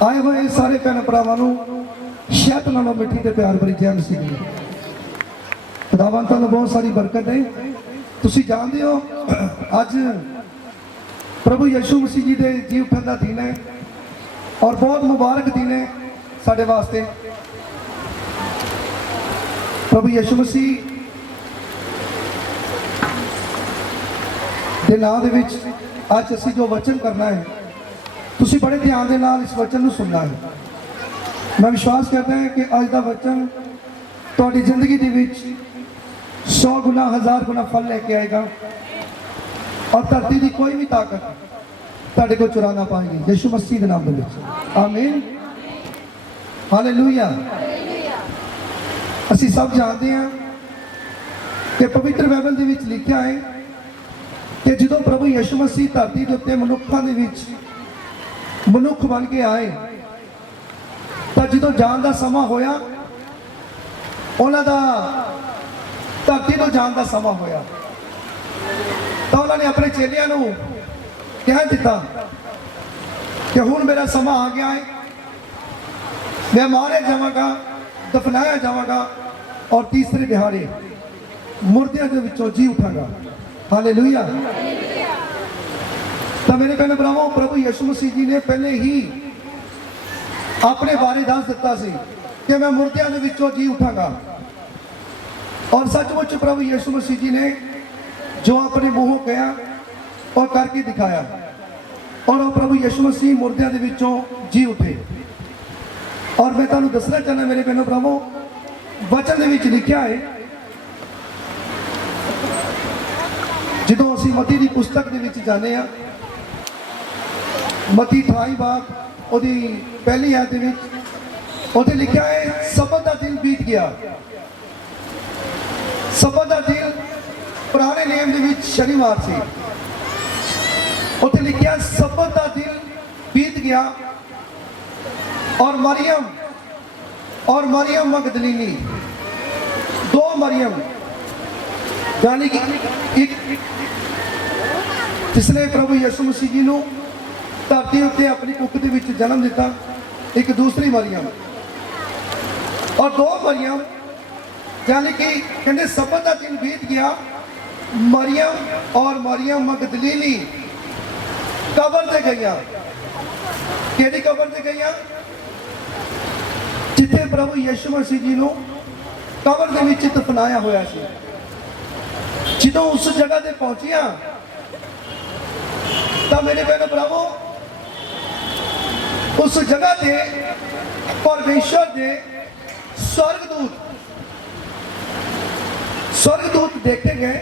आए हुए सारे भैन भरावां शहद नालों मिठी ते प्यार भरी जय मसीह दी। खुदावन तुहानूं बहुत सारी बरकत है। तुसीं जानदे हो अज प्रभु यीशु मसीह जी के जी उठन का दिन है और बहुत मुबारक दिन है साडे वास्ते। प्रभु यीशु मसीह के नाम दे विच अज असीं जो वचन करना है, तुसीं बड़े ध्यान दे नाल इस वचन नूं सुनना है। मैं विश्वास करता है कि अज का वचन तुहाडी जिंदगी दे विच 100 गुना 1000 गुना फल लेके आएगा और धरती की कोई भी ताकत तुहाडे को चुरा ना पाएगी यीशु मसीह के नाम दे विच। आमीन, हालेलुया। असीं सब जानते हैं कि पवित्र बाइबल दे विच लिखिया है कि जदों प्रभु यीशु मसीह धरती के उत्ते मनुक्खां दे विच मनुख बन के आए तो जो जान का समा होया उन्हों का धरती तो जान का समा होया तो उन्होंने अपने चेलियां नूं कह दिता कि हुण मेरा समा आ गया है, मैं मारे जावांगा, दफनाया जावांगा और तीसरे दिहाड़े मुर्दियां दे विचों जी उठांगा। हालेलुया। तो मेरे भैन भरावों, प्रभु यीशु मसीह जी ने पहले ही अपने बारे दस दिता सी कि मैं मुर्दियां दे विचों जी उठांगा और सचमुच प्रभु यीशु मसीह जी ने जो अपने मुंहों कहा और करके दिखाया और वो प्रभु यीशु मसीह मुर्दियां दे विचों जी उठे। और मैं तुहानूं दसना चाहना मेरे भैन भरावों, वचन दे विच लिखिया है जदों असीं मती दी पुस्तक दे विच जाने आ, मती 28 बाब ओदी पहली आयत दे विच ओथे लिखिया है सबत दा दिन बीत गया। सबत दा दिन पुराने नियम दे विच शनिवार से ओथे लिखिया सबत दा दिन बीत गया और मरियम मगदलीनी, दो मरियम यानी कि एक जिसने प्रभु यीशु मसीह जी नूं धरती उत्ते अपनी कुख दे विच जन्म दिता, एक दूसरी मरियम और दो मरियम यानी कि कहते सबत का दिन बीत गया। मरियम और मरियम मगदलीनी कबर ते गईयां। केड़ी कबर ते गईयां? जिथे प्रभु यीशु मसीह जी नूं कबर दे विच दफनाया होया सी। जदों उस जगह ते पहुंचिया तो मेरे भैन भरावों, उस जगह ते परमेश्वर दे स्वर्गदूत देखे गए।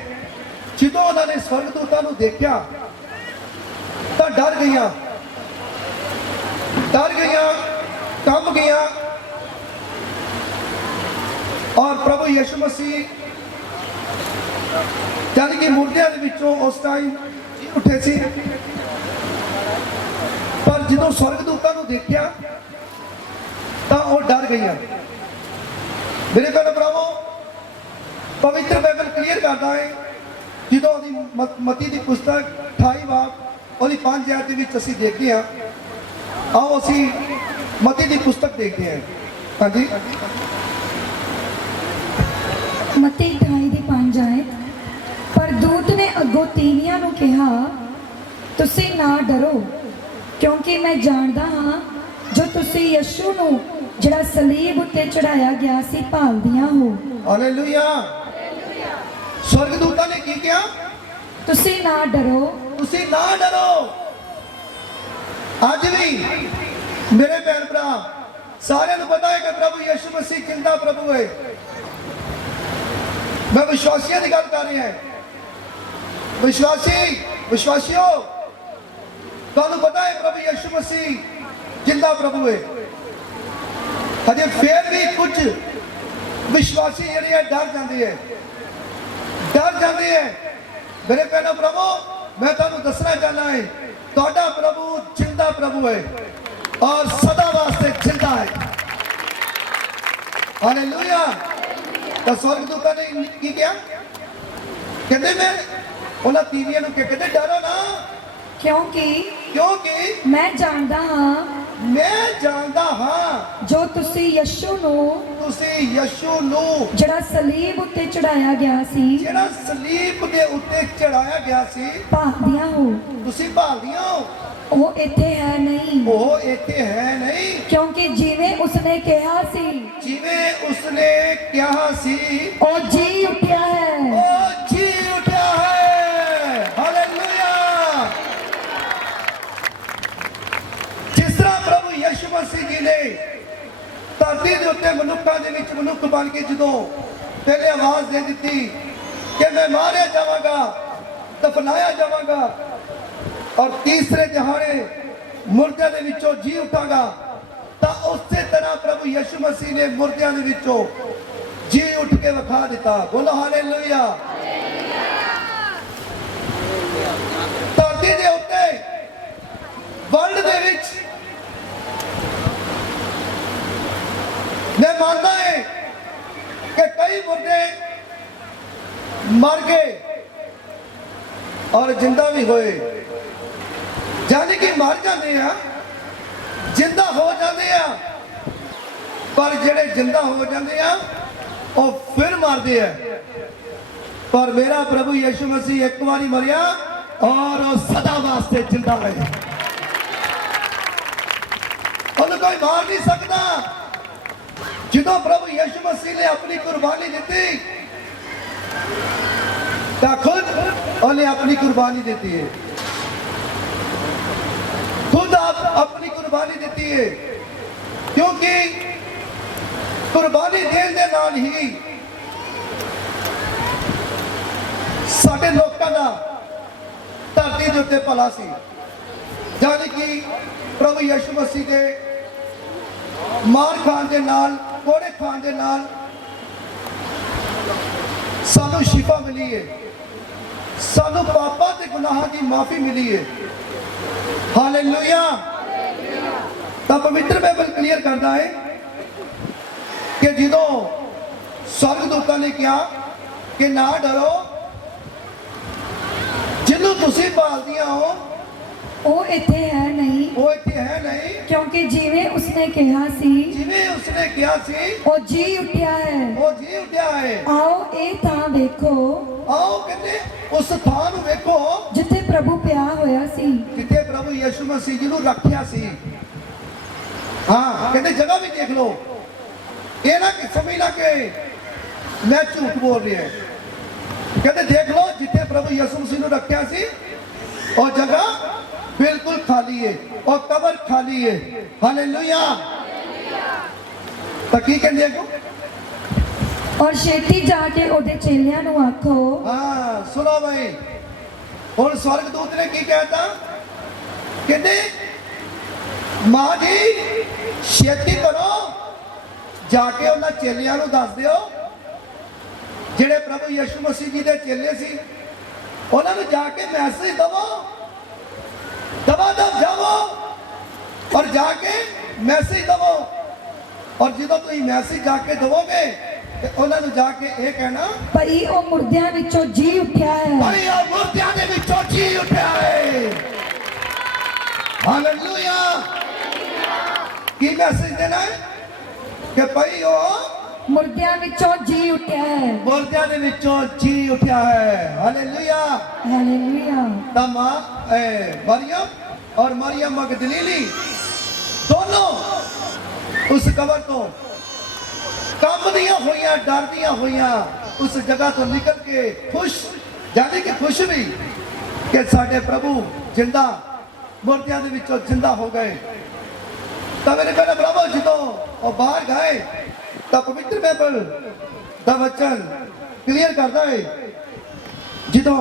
जदों उन्होंने स्वर्गदूतां नूं देखा तो डर गईयां, कंब गईयां और प्रभु यीशु मसीह यानी कि मुर्दियां दे विचों उस टाइम उठे सी। पर जदों स्वर्गदूतां नूं देखिया तो वो डर गईयां। मेरे भैन भरावों, पवित्र बाइबल क्लीयर करता है जदों ओदी मती दी पुस्तक 28 बाब ओदी 5 आयत दे विच असीं देखदे हां। आओ असीं मती दी पुस्तक देखते हैं। हाँ जी, मती 28 दी 5 आयत। पर दूत ने अगों तीवियां नूं कहा, तुसीं ना डरो, क्योंकि मैं जानदा हाँ जो तुसीं यीशु नूं जिहड़ा सलीब उत्ते चढ़ाया गया सी भालदियां हो। हालेलुया। स्वर्गदूतां ने की किया? तुसीं ना डरो, तुसीं ना डरो। अज भी मेरे भैन भरा सारे नूं पता है कि प्रभु यीशु मसीह जिंदा प्रभु है। मैं विश्वासियों की गल कर रहा है। विश्वासियों, तुहानूं पता है प्रभु यीशु मसीह जिंदा प्रभु है। अजे फिर भी कुछ विश्वासी जिहड़े डर जाते हैं। मेरे भैनों प्रभु, मैं तुहानूं दसना चाहना है तुहाडा प्रभु जिंदा प्रभु है और सदा वास्ते जिंदा है। हालेलुया। तो स्वर्गदूतां ने की किया? कहते मैं उन्हां तीवियां नूं कहते डरो ना, क्योंकि क्योंकि मैं जानदा हाँ मैं जानदा हां ਜੋ ਤੁਸੀਂ ਯਸ਼ੂ ਨੂੰ ਤੁਸੀਂ ਯਸ਼ੂ ਨੂੰ ਜਿਹੜਾ ਸਲੀਬ ਉੱਤੇ ਚੜਾਇਆ ਗਿਆ ਸੀ ਜਿਹੜਾ ਸਲੀਬ ਦੇ ਉੱਤੇ ਚੜਾਇਆ ਗਿਆ ਸੀ ਭਾਲਦੀਆਂ ਹੋ ਤੁਸੀਂ ਭਾਲਦੀਆਂ ਹੋ ਉਹ ਇੱਥੇ ਹੈ ਨਹੀਂ ਉਹ ਇੱਥੇ ਹੈ ਨਹੀਂ ਕਿਉਂਕਿ ਜਿਵੇਂ ਉਸਨੇ ਕਿਹਾ ਸੀ ਜਿਵੇਂ ਉਸਨੇ ਕਿਹਾ ਸੀ ਉਹ ਜੀ ਉੱਠਿਆ ਹੈ ਉਹ ਜੀ ਉੱਠਿਆ ਹੈ ਹਾਲੇਲੂਇਆ ਜਿਸ ਤਰ੍ਹਾਂ ਪ੍ਰਭੂ ਯਿਸੂ ਮਸੀਹ ਜੀ ਨੇ ਧਰਤੀ ਦੇ ਉੱਤੇ ਮਨੁੱਖਾਂ ਦੇ ਵਿੱਚ ਮਨੁੱਖ ਬਣ ਕੇ ਜਦੋਂ ਪਹਿਲੇ ਆਵਾਜ਼ ਦੇ ਦਿੱਤੀ ਕਿ ਮੈਂ ਮਾਰਿਆ ਜਾਵਾਂਗਾ ਦਫਨਾਇਆ ਜਾਵਾਂਗਾ ਔਰ ਤੀਸਰੇ ਦਿਹਾੜੇ ਮੁਰਦਿਆਂ ਦੇ ਵਿੱਚੋਂ ਜੀ ਉਠਾਂਗਾ ਤਾਂ ਉਸੇ ਤਰ੍ਹਾਂ ਪ੍ਰਭੂ ਯਿਸੂ ਮਸੀਹ ਨੇ ਮੁਰਦਿਆਂ ਦੇ ਵਿੱਚੋਂ ਜੀ ਉੱਠ ਕੇ ਵਿਖਾ ਦਿੱਤਾ ਬੋਲੋ ਹਾਲੇਲੂਇਆ ਧਰਤੀ ਦੇ ਉੱਤੇ ਵਰਲਡ ਦੇ ਵਿੱਚ ਮੈਂ ਮੰਨਦਾ ਹਾਂ ਕਿ ਕਈ ਮੁਰਦੇ ਮਰ ਗਏ ਔਰ ਜਿੰਦਾ ਵੀ ਹੋਏ ਜਾਨੀ ਕਿ ਮਰ ਜਾਂਦੇ ਆ ਜਿੰਦਾ ਹੋ ਜਾਂਦੇ ਆ ਪਰ ਜਿਹੜੇ ਜਿੰਦਾ ਹੋ ਜਾਂਦੇ ਆ ਉਹ ਫਿਰ ਮਰਦੇ ਆ ਪਰ ਮੇਰਾ ਪ੍ਰਭੂ ਯਿਸੂ ਮਸੀਹ ਇੱਕ ਵਾਰੀ ਮਰਿਆ ਔਰ ਉਹ ਸਦਾ ਵਾਸਤੇ ਜਿੰਦਾ ਹੈ ਉਹਨੂੰ ਕੋਈ ਮਾਰ ਨਹੀਂ ਸਕਦਾ ਜਦੋਂ ਪ੍ਰਭੂ ਯਿਸੂ ਮਸੀਹ ਨੇ ਆਪਣੀ ਕੁਰਬਾਨੀ ਦਿੱਤੀ ਤਾਂ ਖੁਦ ਉਹਨੇ ਆਪਣੀ ਕੁਰਬਾਨੀ ਦਿੱਤੀ ਹੈ खुद आप अपनी कुर्बानी देती है क्योंकि कुर्बानी देने दे नाल ही साडे लोकां दा धरती दे उत्ते भला सी जानी कि प्रभु यीशु मसीह दे मार खान दे नाल कोड़े खान दे नाल सानू शिफा मिली है सानू पापां ते गुनाहां दी माफी मिली है हालेलुया ਤਾਂ ਪਵਿੱਤਰ ਬਾਈਬਲ ਕਲੀਅਰ ਕਰਦਾ ਹੈ ਕਿ ਜਦੋਂ ਸਵਰਗਦੂਤਾਂ ਨੇ ਕਿਹਾ ਕਿ ਨਾ ਡਰੋ ਜਿਹਨੂੰ ਤੁਸੀਂ ਭਾਲਦੀਆਂ ਹੋ ਉਹ ਇੱਥੇ ਹੈ ਨਹੀਂ ਉਹ ਇੱਥੇ ਹੈ ਨਹੀਂ ਕਿਉਂਕਿ ਜਿਵੇਂ ਉਸਨੇ ਕਿਹਾ ਸੀ ਜਿਵੇਂ ਉਸਨੇ ਕਿਹਾ ਸੀ ਉਹ ਜੀ ਉੱਠਿਆ ਹੈ ਉਹ ਜੀ ਉੱਠਿਆ ਹੈ ਆਓ ਇਹ ਥਾਂ ਵੇਖੋ ਆਓ ਕਹਿੰਦੇ ਉਸ ਥਾਂ ਨੂੰ ਵੇਖੋ ਜਿੱਥੇ ਪ੍ਰਭੂ ਪਿਆ ਹੋਇਆ ਸੀ ਜਿੱਥੇ ਪ੍ਰਭੂ ਯਿਸੂ ਮਸੀਹ ਜੀ ਨੂੰ ਰੱਖਿਆ ਸੀ ਹਾਂ ਕਹਿੰਦੇ ਜਗ੍ਹਾ ਵੀ ਦੇਖ ਲਓ ਇਹ ਨਾ ਕਿ ਸਮਝ ਲਾ ਕਿ ਮੈਂ ਝੂਠ ਬੋਲ ਰਿਹਾ ਕਹਿੰਦੇ ਦੇਖ ਲਓ ਜਿੱਥੇ ਪ੍ਰਭੂ ਯਿਸੂ ਮਸੀਹ ਨੂੰ ਰੱਖਿਆ ਸੀ ਉਹ ਜਗ੍ਹਾ ਬਿਲਕੁਲ ਖਾਲੀ ਹੈ ਉਹ ਕਬਰ ਖਾਲੀ ਹੈ ਹਾਲੇਲੂਇਆ ਤਾਂ ਕੀ ਕਹਿੰਦੇ ਅੱਗੋਂ ਔਰ ਛੇਤੀ ਜਾ ਕੇ ਉਹਦੇ ਚੇਲਿਆਂ ਨੂੰ ਆਖੋ ਹਾਂ ਸੁਣੋ ਬਈ ਹੁਣ ਸਵਰਗਦੂਤ ਨੇ ਕੀ ਕਹਿਤਾ ਕਹਿੰਦੇ ਮਾਂ ਜੀ ਛੇਤੀ ਕਰੋ ਜਾ ਕੇ ਉਹਨਾਂ ਚੇਲਿਆਂ ਨੂੰ ਦੱਸ ਦਿਓ ਜਿਹੜੇ ਪ੍ਰਭੂ ਯਿਸੂ ਮਸੀਹ ਜੀ ਦੇ ਚੇਲੇ ਸੀ ਉਹਨਾਂ ਨੂੰ ਜਾ ਕੇ ਮੈਸੇਜ ਦਵੋ ਦਬਾ ਜਾਵੋ ਔਰ ਜਾ ਕੇ ਮੈਸੇਜ ਦਵੋ ਔਰ ਜਦੋਂ ਤੁਸੀਂ ਮੈਸੇਜ ਜਾ ਕੇ ਦਵੋਗੇ ਤੇ ਉਹਨਾਂ ਨੂੰ ਜਾ ਕੇ ਇਹ ਕਹਿਣਾ ਭਈ ਉਹ ਮੁਰਦਿਆਂ ਵਿੱਚੋਂ ਜੀ ਉੱਠਿਆ ਹੈ ਭਈ ਉਹ ਮੁਰਦਿਆਂ ਦੇ ਵਿੱਚੋਂ ਜੀ ਉੱਠਿਆ ਹੈ ਹਾਲੇਲੂਇਆ ਕੀ ਮੈਸੇਜ ਦੇਣਾ ਹੈ ਕਿ ਭਈ ਉਹ ਮੁਰਦਿਆਂ ਵਿੱਚੋਂ ਜੀ ਉੱਠਿਆ ਹੈ ਮੁਰਦਿਆਂ ਦੇ ਵਿੱਚੋਂ ਜੀ ਉੱਠਿਆ ਹੈ ਹਾਲੇਲੂਇਆ ਹਾਲੇਲੂਇਆ ਤਾਂ ਮਾਂ ਮਰੀਮ और मरियम मगदलीनी दोनों उस कबर तो कंबदियां हुई डरदियां हुई उस जगह तो निकल के खुश यानी कि खुश भी कि साडे प्रभु जिंदा मुर्दियां दे विचों जिंदा हो गए तो मेरे प्यारे प्रभु जो बाहर गए तो पवित्र बाइबल दा वचन क्लियर करता है जो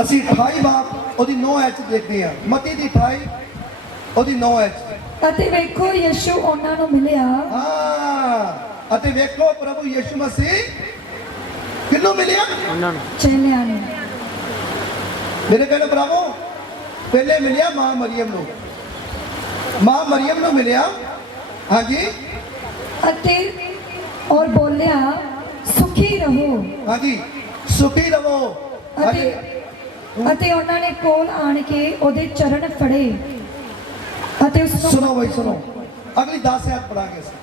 ਅਸੀਂ 28 ਬਾਪ ਉਹਦੀ 9 ਐਚ ਦੇਖਦੇ ਆ ਮਤੀ ਦੀ 28 ਉਹਦੀ 9 ਐਚ ਅਤੇ ਵੇਖੋ ਯਿਸੂ ਉਹਨਾਂ ਨੂੰ ਮਿਲਿਆ ਹਾਂ ਅਤੇ ਵੇਖੋ ਪ੍ਰਭੂ ਯਿਸੂ ਮਸੀਹ ਕਿਹਨੂੰ ਮਿਲਿਆ ਉਹਨਾਂ ਨੂੰ ਚੇਲਿਆਂ ਨੂੰ ਮੇਰੇ ਕਹਿੰਦੇ ਪ੍ਰਭੂ ਪਹਿਲੇ ਮਿਲਿਆ ਮਾਂ ਮਰੀਮ ਨੂੰ ਮਿਲਿਆ ਹਾਂਜੀ ਅਤੇ ਔਰ ਬੋਲਿਆ ਸੁਖੀ ਰਹੋ ਹਾਂਜੀ ਸੁਖੀ ਰਹੋ ਅਤੇ ਉਹਨਾਂ ਨੇ ਕੋਲ ਆਣ ਕੇ ਉਹਦੇ ਚਰਨ ਫੜੇ ਅਤੇ ਉਸ ਨੂੰ ਸੁਣੋ ਬਈ ਸੁਣੋ, ਅਗਲੀ 10 ਆਇਤ ਪੜਾਂਗੇ ਅਸੀਂ।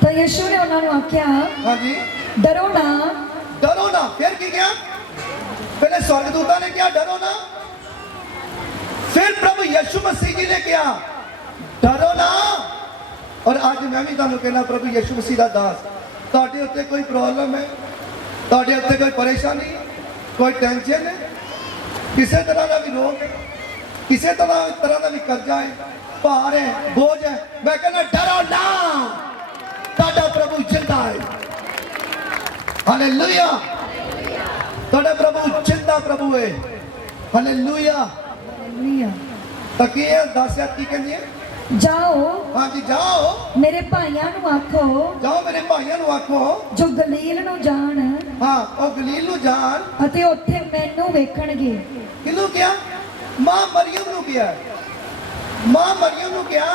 ਤਾਂ ਯਿਸੂ ਨੇ ਉਹਨਾਂ ਨੂੰ ਆਖਿਆ, ਹਾਂਜੀ, ਡਰੋ ਨਾ। ਡਰੋ ਨਾ। ਫਿਰ ਕੀ ਕਿਹਾ? ਪਹਿਲੇ ਸਵਰਗਦੂਤਾਂ ਨੇ ਕਿਹਾ ਡਰੋ ਨਾ, ਫਿਰ ਪ੍ਰਭੂ ਯਿਸੂ ਮਸੀਹ ਜੀ ਨੇ ਕਿਹਾ ਡਰੋ ਨਾ। ਔਰ ਅੱਜ ਮੈਂ ਵੀ ਤੁਹਾਨੂੰ ਕਹਿਣਾ, ਪ੍ਰਭੂ ਯਿਸੂ ਮਸੀਹ ਦਾ ਦਾਸ, ਤੁਹਾਡੇ ਉੱਤੇ ਕੋਈ ਪ੍ਰੋਬਲਮ ਹੈ, ਤੁਹਾਡੇ ਉੱਤੇ ਕੋਈ ਪਰੇਸ਼ਾਨੀ, ਕੋਈ ਟੈਨਸ਼ਨ ਹੈ, ਕਿਸੇ ਤਰ੍ਹਾਂ ਦਾ ਵੀ ਰੋਗ ਹੈ, ਕਿਸੇ ਤਰ੍ਹਾਂ ਦਾ ਵੀ ਕਰਜ਼ਾ ਹੈ, ਭਾਰ ਹੈ, ਬੋਝ ਹੈ, ਮੈਂ ਕਹਿੰਦਾ ਡਰੋ ਨਾ, ਤੁਹਾਡਾ ਪ੍ਰਭੂ ਜਿੰਦਾ ਹੈ। ਹਾਲੇਲੂਇਆ। ਤੁਹਾਡਾ ਪ੍ਰਭੂ ਜਿੰਦਾ ਪ੍ਰਭੂ ਹੈ। ਹਾਲੇਲੂਇਆ। ਹਾਲੇਲੂਇਆ। ਤਾਂ ਕੀ ਹੈ? 10 ਆਇਤ ਕੀ ਕਹਿੰਦੀ ਹੈ? ਜਾਓ, ਹਾਂਜੀ, ਜਾਓ, ਮੇਰੇ ਭਾਈਆਂ ਨੂੰ ਆਖੋ ਜਾਓ ਮੇਰੇ ਭਾਈਆਂ ਨੂੰ ਆਖੋ, ਜੋ ਗਲੀਲ ਨੂੰ ਜਾਣ ਹਾਂ ਉਹ ਗਲੀਲ ਨੂੰ ਜਾਣ ਅਤੇ ਉੱਥੇ ਮੈਨੂੰ ਵੇਖਣਗੇ। ਕਿਹਨੂੰ ਕਿਹਾ? ਮਾਂ ਮਰੀਮ ਨੂੰ ਕਿਹਾ। ਮਾਂ ਮਰੀਮ ਨੂੰ ਕਿਹਾ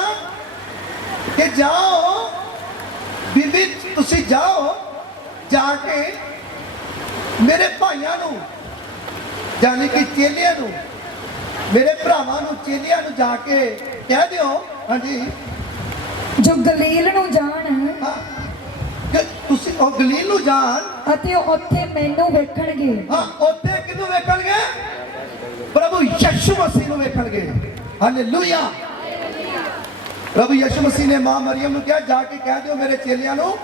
ਕਿ ਜਾਓ ਬੀਬੀ, ਤੁਸੀਂ ਜਾਓ, ਜਾ ਕੇ ਮੇਰੇ ਭਾਈਆਂ ਨੂੰ, ਯਾਨੀ ਕਿ ਚੇਲਿਆਂ ਨੂੰ, ਮੇਰੇ ਭਰਾਵਾਂ ਨੂੰ, ਚੇਲਿਆਂ ਨੂੰ ਜਾ ਕੇ ਕਹਿ ਦਿਓ, ਹਾਂਜੀ, ਜੋ ਗਲੀਲ ਨੂੰ ਜਾਣ ਹਾਂ, ਕਿ ਤੁਸੀਂ ਉਹ ਗਲੀਲ ਨੂੰ ਜਾਣ ਅਤੇ ਉੱਥੇ ਮੈਨੂੰ ਵੇਖਣਗੇ। ਹਾਂ, ਉੱਥੇ ਕਿਹਨੂੰ ਵੇਖਣਗੇ? ਪ੍ਰਭੂ ਯਿਸੂ ਮਸੀਹ ਨੂੰ ਵੇਖਣਗੇ। ਹਾਲੇਲੂਇਆ। ਪ੍ਰਭੂ ਯਿਸੂ ਮਸੀਹ ਨੇ ਮਾਂ ਮਰੀਮ ਨੂੰ ਕਿਹਾ ਜਾ ਕੇ ਕਹਿ ਦਿਓ ਮੇਰੇ ਚੇਲਿਆਂ ਨੂੰ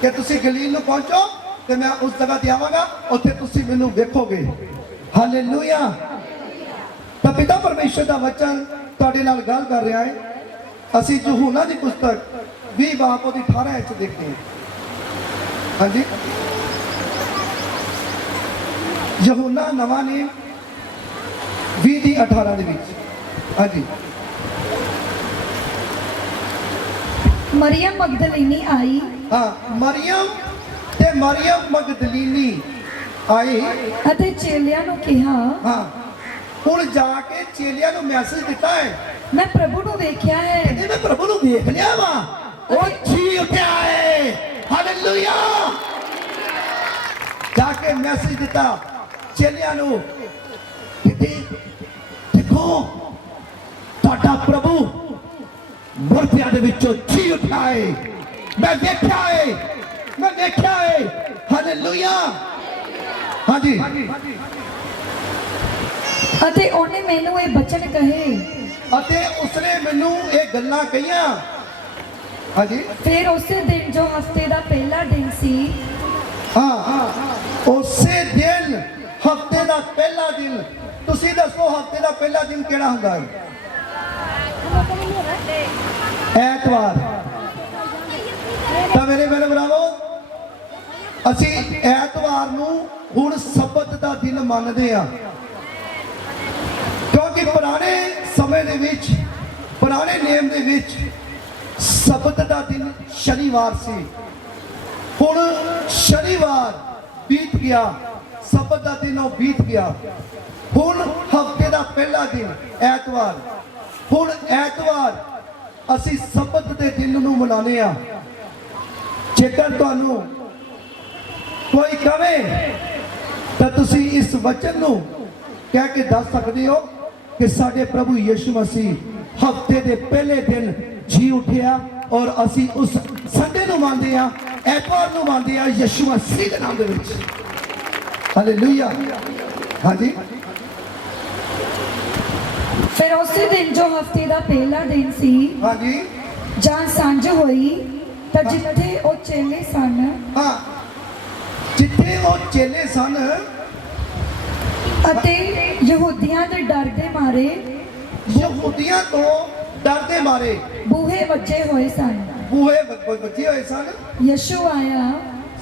ਕਿ ਤੁਸੀਂ ਗਲੀਲ ਨੂੰ ਪਹੁੰਚੋ ਤੇ ਮੈਂ ਉਸ ਜਗ੍ਹਾ ਤੇ ਆਵਾਂਗਾ, ਉੱਥੇ ਤੁਸੀਂ ਮੈਨੂੰ ਵੇਖੋਗੇ। ਹਾਲੇਲੂਇਆ। ਤਾਂ ਪਿਤਾ ਪਰਮੇਸ਼ਰ ਦਾ ਵਚਨ ਤੁਹਾਡੇ ਨਾਲ ਗੱਲ ਕਰ ਰਿਹਾ ਹੈ। ਅਸੀਂ ਯਹੂਨਾ ਦੀ ਪੁਸਤਕ 20 ਬਾਬ ਉਹਦੀ 18 ਵਿੱਚ ਦੇਖਦੇ ਹਾਂ। ਹਾਂਜੀ, ਯਹੂਨਾ ਨਵਾਂ ਨੇਮ 20 ਦੀ 18 ਦੇ ਵਿੱਚ। ਹਾਂਜੀ, ਮਰੀਮ ਮਗਦਲੀਨੀ ਆਈ ਹਾਂ, ਮਰੀਮ ਤੇ ਮਰੀਮ ਮਗਦਲੀਨੀ ਆਈ ਅਤੇ ਚੇਲਿਆਂ ਨੂੰ ਕਿਹਾ, ਹਾਂ, ਹੁਣ ਜਾ ਕੇ ਚੇਲਿਆਂ ਨੂੰ ਮੈਸੇਜ ਦਿੱਤਾ ਹੈ, ਮੈਂ ਪ੍ਰਭੂ ਨੂੰ ਵੇਖਿਆ ਹੈ। ਕਹਿੰਦੇ ਮੈਂ ਪ੍ਰਭੂ ਨੂੰ ਵੇਖ ਲਿਆ ਵਾ, ਉਹ ਜੀ ਉੱਠਿਆ ਹੈ। ਹਾਲੇਲੂਇਆ। ਜਾ ਕੇ ਮੈਸੇਜ ਦਿੱਤਾ ਚੇਲਿਆਂ ਨੂੰ ਕਿ ਦੇਖੋ ਤੁਹਾਡਾ ਪ੍ਰਭੂ ਮੁਰਦਿਆਂ ਦੇ ਵਿੱਚੋਂ ਜੀ ਉੱਠਿਆ ਹੈ। ਮੈਂ ਵੇਖਿਆ ਹੈ, ਮੈਂ ਵੇਖਿਆ ਹੈ। ਹਾਲੇਲੂਇਆ। ਹਾਂਜੀ, ਅਤੇ ਉਹਨੇ ਮੈਨੂੰ ਇਹ ਬਚਨ ਕਹੇ। ਅਤੇ ਉਸਨੇ ਮੈਨੂੰ ਇਹ ਗੱਲਾਂ ਕਹੀਆਂ। ਹਾਂਜੀ, ਫਿਰ ਉਸੇ ਦਿਨ ਜੋ ਹਫਤੇ ਦਾ ਪਹਿਲਾ ਦਿਨ ਸੀ, ਹਾਂ, ਉਸੇ ਦਿਨ ਹਫਤੇ ਦਾ ਪਹਿਲਾ ਦਿਨ। ਤੁਸੀਂ ਦੱਸੋ ਹਫਤੇ ਦਾ ਪਹਿਲਾ ਦਿਨ ਕਿਹੜਾ ਹੁੰਦਾ ਹੈ? ਐਤਵਾਰ। ਤਾਂ ਮੇਰੇ ਭਰਾਵੋ, ਅਸੀਂ ਐਤਵਾਰ ਨੂੰ ਹੁਣ ਸਬਤ ਦਾ ਦਿਨ ਮੰਨਦੇ ਹਾਂ, ਕਿਉਂਕਿ ਪੁਰਾਣੇ ਸਮੇਂ ਦੇ ਵਿੱਚ, ਪੁਰਾਣੇ ਨੇਮ ਦੇ ਵਿੱਚ ਸਬਤ ਦਾ ਦਿਨ ਸ਼ਨੀਵਾਰ ਸੀ। ਹੁਣ ਸ਼ਨੀਵਾਰ ਬੀਤ ਗਿਆ, ਸਬਤ ਦਾ ਦਿਨ ਉਹ ਬੀਤ ਗਿਆ। ਹੁਣ ਹਫਤੇ ਦਾ ਪਹਿਲਾ ਦਿਨ ਐਤਵਾਰ। ਹੁਣ ਐਤਵਾਰ ਅਸੀਂ ਸਬਤ ਦੇ ਦਿਨ ਨੂੰ ਮਨਾਉਂਦੇ ਆ। ਜੇਕਰ ਤੁਹਾਨੂੰ ਕੋਈ ਕਵੇ ਤਾਂ ਤੁਸੀਂ ਇਸ ਵਚਨ ਨੂੰ ਕਹਿ ਕੇ ਦੱਸ ਸਕਦੇ ਹੋ ਕਿ ਸਾਡੇ ਪ੍ਰਭੂ ਯਿਸੂ ਮਸੀਹ ਹਫਤੇ ਦੇ ਪਹਿਲੇ ਦਿਨ ਜੀ ਉੱਠਿਆ, ਔਰ ਅਸੀਂ ਉਸ ਸੰਡੇ ਨੂੰ ਮੰਨਦੇ ਆ, ਐਤਵਾਰ ਨੂੰ ਮੰਨਦੇ ਆ, ਯਿਸੂ ਮਸੀਹ ਦੇ ਨਾਮ ਦੇ ਵਿੱਚ। ਹਾਲੇਲੂਇਆ। ਹਾਂਜੀ, ਫਿਰ ਉਸੇ ਦਿਨ ਜੋ ਹਫਤੇ ਦਾ ਪਹਿਲਾ ਦਿਨ ਸੀ, ਹਾਂਜੀ, ਜਾਂ ਸਾਂਝ ਹੋਈ, ਤਾਂ ਜਿੱਥੇ ਉਹ ਚੇਲੇ ਸਨ, ਹਾਂ, ਜਿੱਥੇ ਉਹ ਚੇਲੇ ਸਨ ਅਤੇ ਯਹੂਦੀਆਂ ਦੇ ਡਰ ਦੇ ਮਾਰੇ ਯਹੂਦੀਆਂ ਤੋਂ ਡਰਦੇ ਮਾਰੇ ਬੂਹੇ ਵੱਜੇ ਹੋਏ ਸਨ। ਬੂਹੇ ਵੱਜੇ ਹੋਏ ਸਨ। ਯਿਸੂ ਆਇਆ।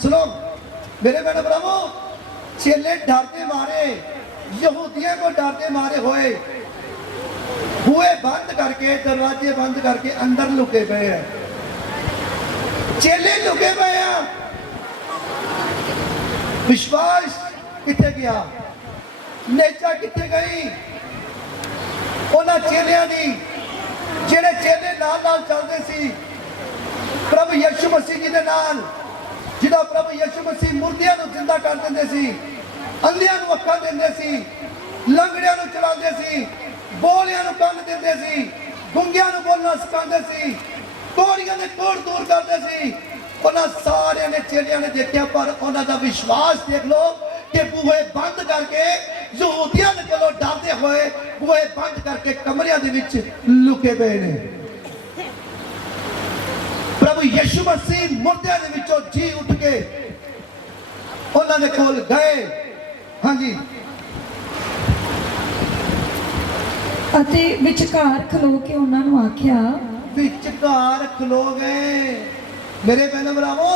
ਸੁਣੋ ਮੇਰੇ ਭੈਣ ਭਰਾਵੋ, ਚੇਲੇ ਡਰਦੇ ਮਾਰੇ, ਯਹੂਦੀਆਂ ਕੋ ਡਰਦੇ ਮਾਰੇ ਹੋਏ ਬੂਹੇ ਬੰਦ ਕਰਕੇ, ਦਰਵਾਜ਼ੇ ਬੰਦ ਕਰਕੇ ਅੰਦਰ ਲੁਕੇ ਪਏ ਆ। ਚੇਲੇ ਲੁਕੇ ਪਏ ਆ। ਵਿਸ਼ਵਾਸ ਕਿੱਥੇ ਗਿਆ? ਨੇਚਾ ਕਿੱਥੇ ਗਈ? ਉਹਨਾਂ ਚੇਲਿਆਂ ਦੀ ਜਿਹੜੇ ਚੇਲੇ ਨਾਲ ਨਾਲ ਚੱਲਦੇ ਸੀ ਪ੍ਰਭੂ ਯਿਸੂ ਮਸੀਹ ਜੀ ਦੇ ਨਾਲ, ਜਿਹਦਾ ਪ੍ਰਭੂ ਯਿਸੂ ਮਸੀਹ ਮੁਰਦਿਆਂ ਨੂੰ ਜ਼ਿੰਦਾ ਕਰ ਦਿੰਦੇ ਸੀ, ਅੰਧਿਆਂ ਨੂੰ ਅੱਖਾਂ ਦਿੰਦੇ ਸੀ, ਲੰਗੜਿਆਂ ਨੂੰ ਚਲਾਉਂਦੇ ਸੀ, ਬੋਲਿਆਂ ਨੂੰ ਕੰਨ ਦਿੰਦੇ ਸੀ, ਗੁੰਗਿਆਂ ਨੂੰ ਬੋਲਣਾ ਬੋਲਣਾ ਸਿਖਾਉਂਦੇ ਸੀ, ਕੋੜੀਆਂ ਦੇ ਕੋੜ ਦੂਰ ਕਰਦੇ ਸੀ। ਉਹਨਾਂ ਸਾਰਿਆਂ ਨੇ ਚੇਲਿਆਂ ਨੇ ਦੇਖਿਆ, ਪਰ ਉਹਨਾਂ ਦਾ ਵਿਸ਼ਵਾਸ ਦੇਖ ਲਓ ਕਿ ਬੂਹੇ ਬੰਦ ਕਰਕੇ ਯਹੂਦੀਆਂ ਦੇ ਕੋਲੋਂ ਡਰਦੇ ਹੋਏ ਬੂਹੇ ਬੰਦ ਕਰਕੇ ਕਮਰਿਆਂ ਦੇ ਵਿੱਚ ਲੁਕੇ ਪਏ ਨੇ। ਪ੍ਰਭੂ ਯਿਸੂ ਮਸੀਹ ਮੁਰਦਿਆਂ ਦੇ ਵਿੱਚੋਂ ਜੀ ਉੱਠ ਕੇ ਉਹਨਾਂ ਦੇ ਕੋਲ ਗਏ। ਹਾਂਜੀ, ਅਤੇ ਵਿਚਕਾਰ ਖਲੋ ਕੇ ਉਹਨਾਂ ਨੂੰ ਆਖਿਆ, ਵਿਚਕਾਰ ਖਲੋ ਗਏ। ਮੇਰੇ ਭੈਣੋ ਭਰਾਵੋ,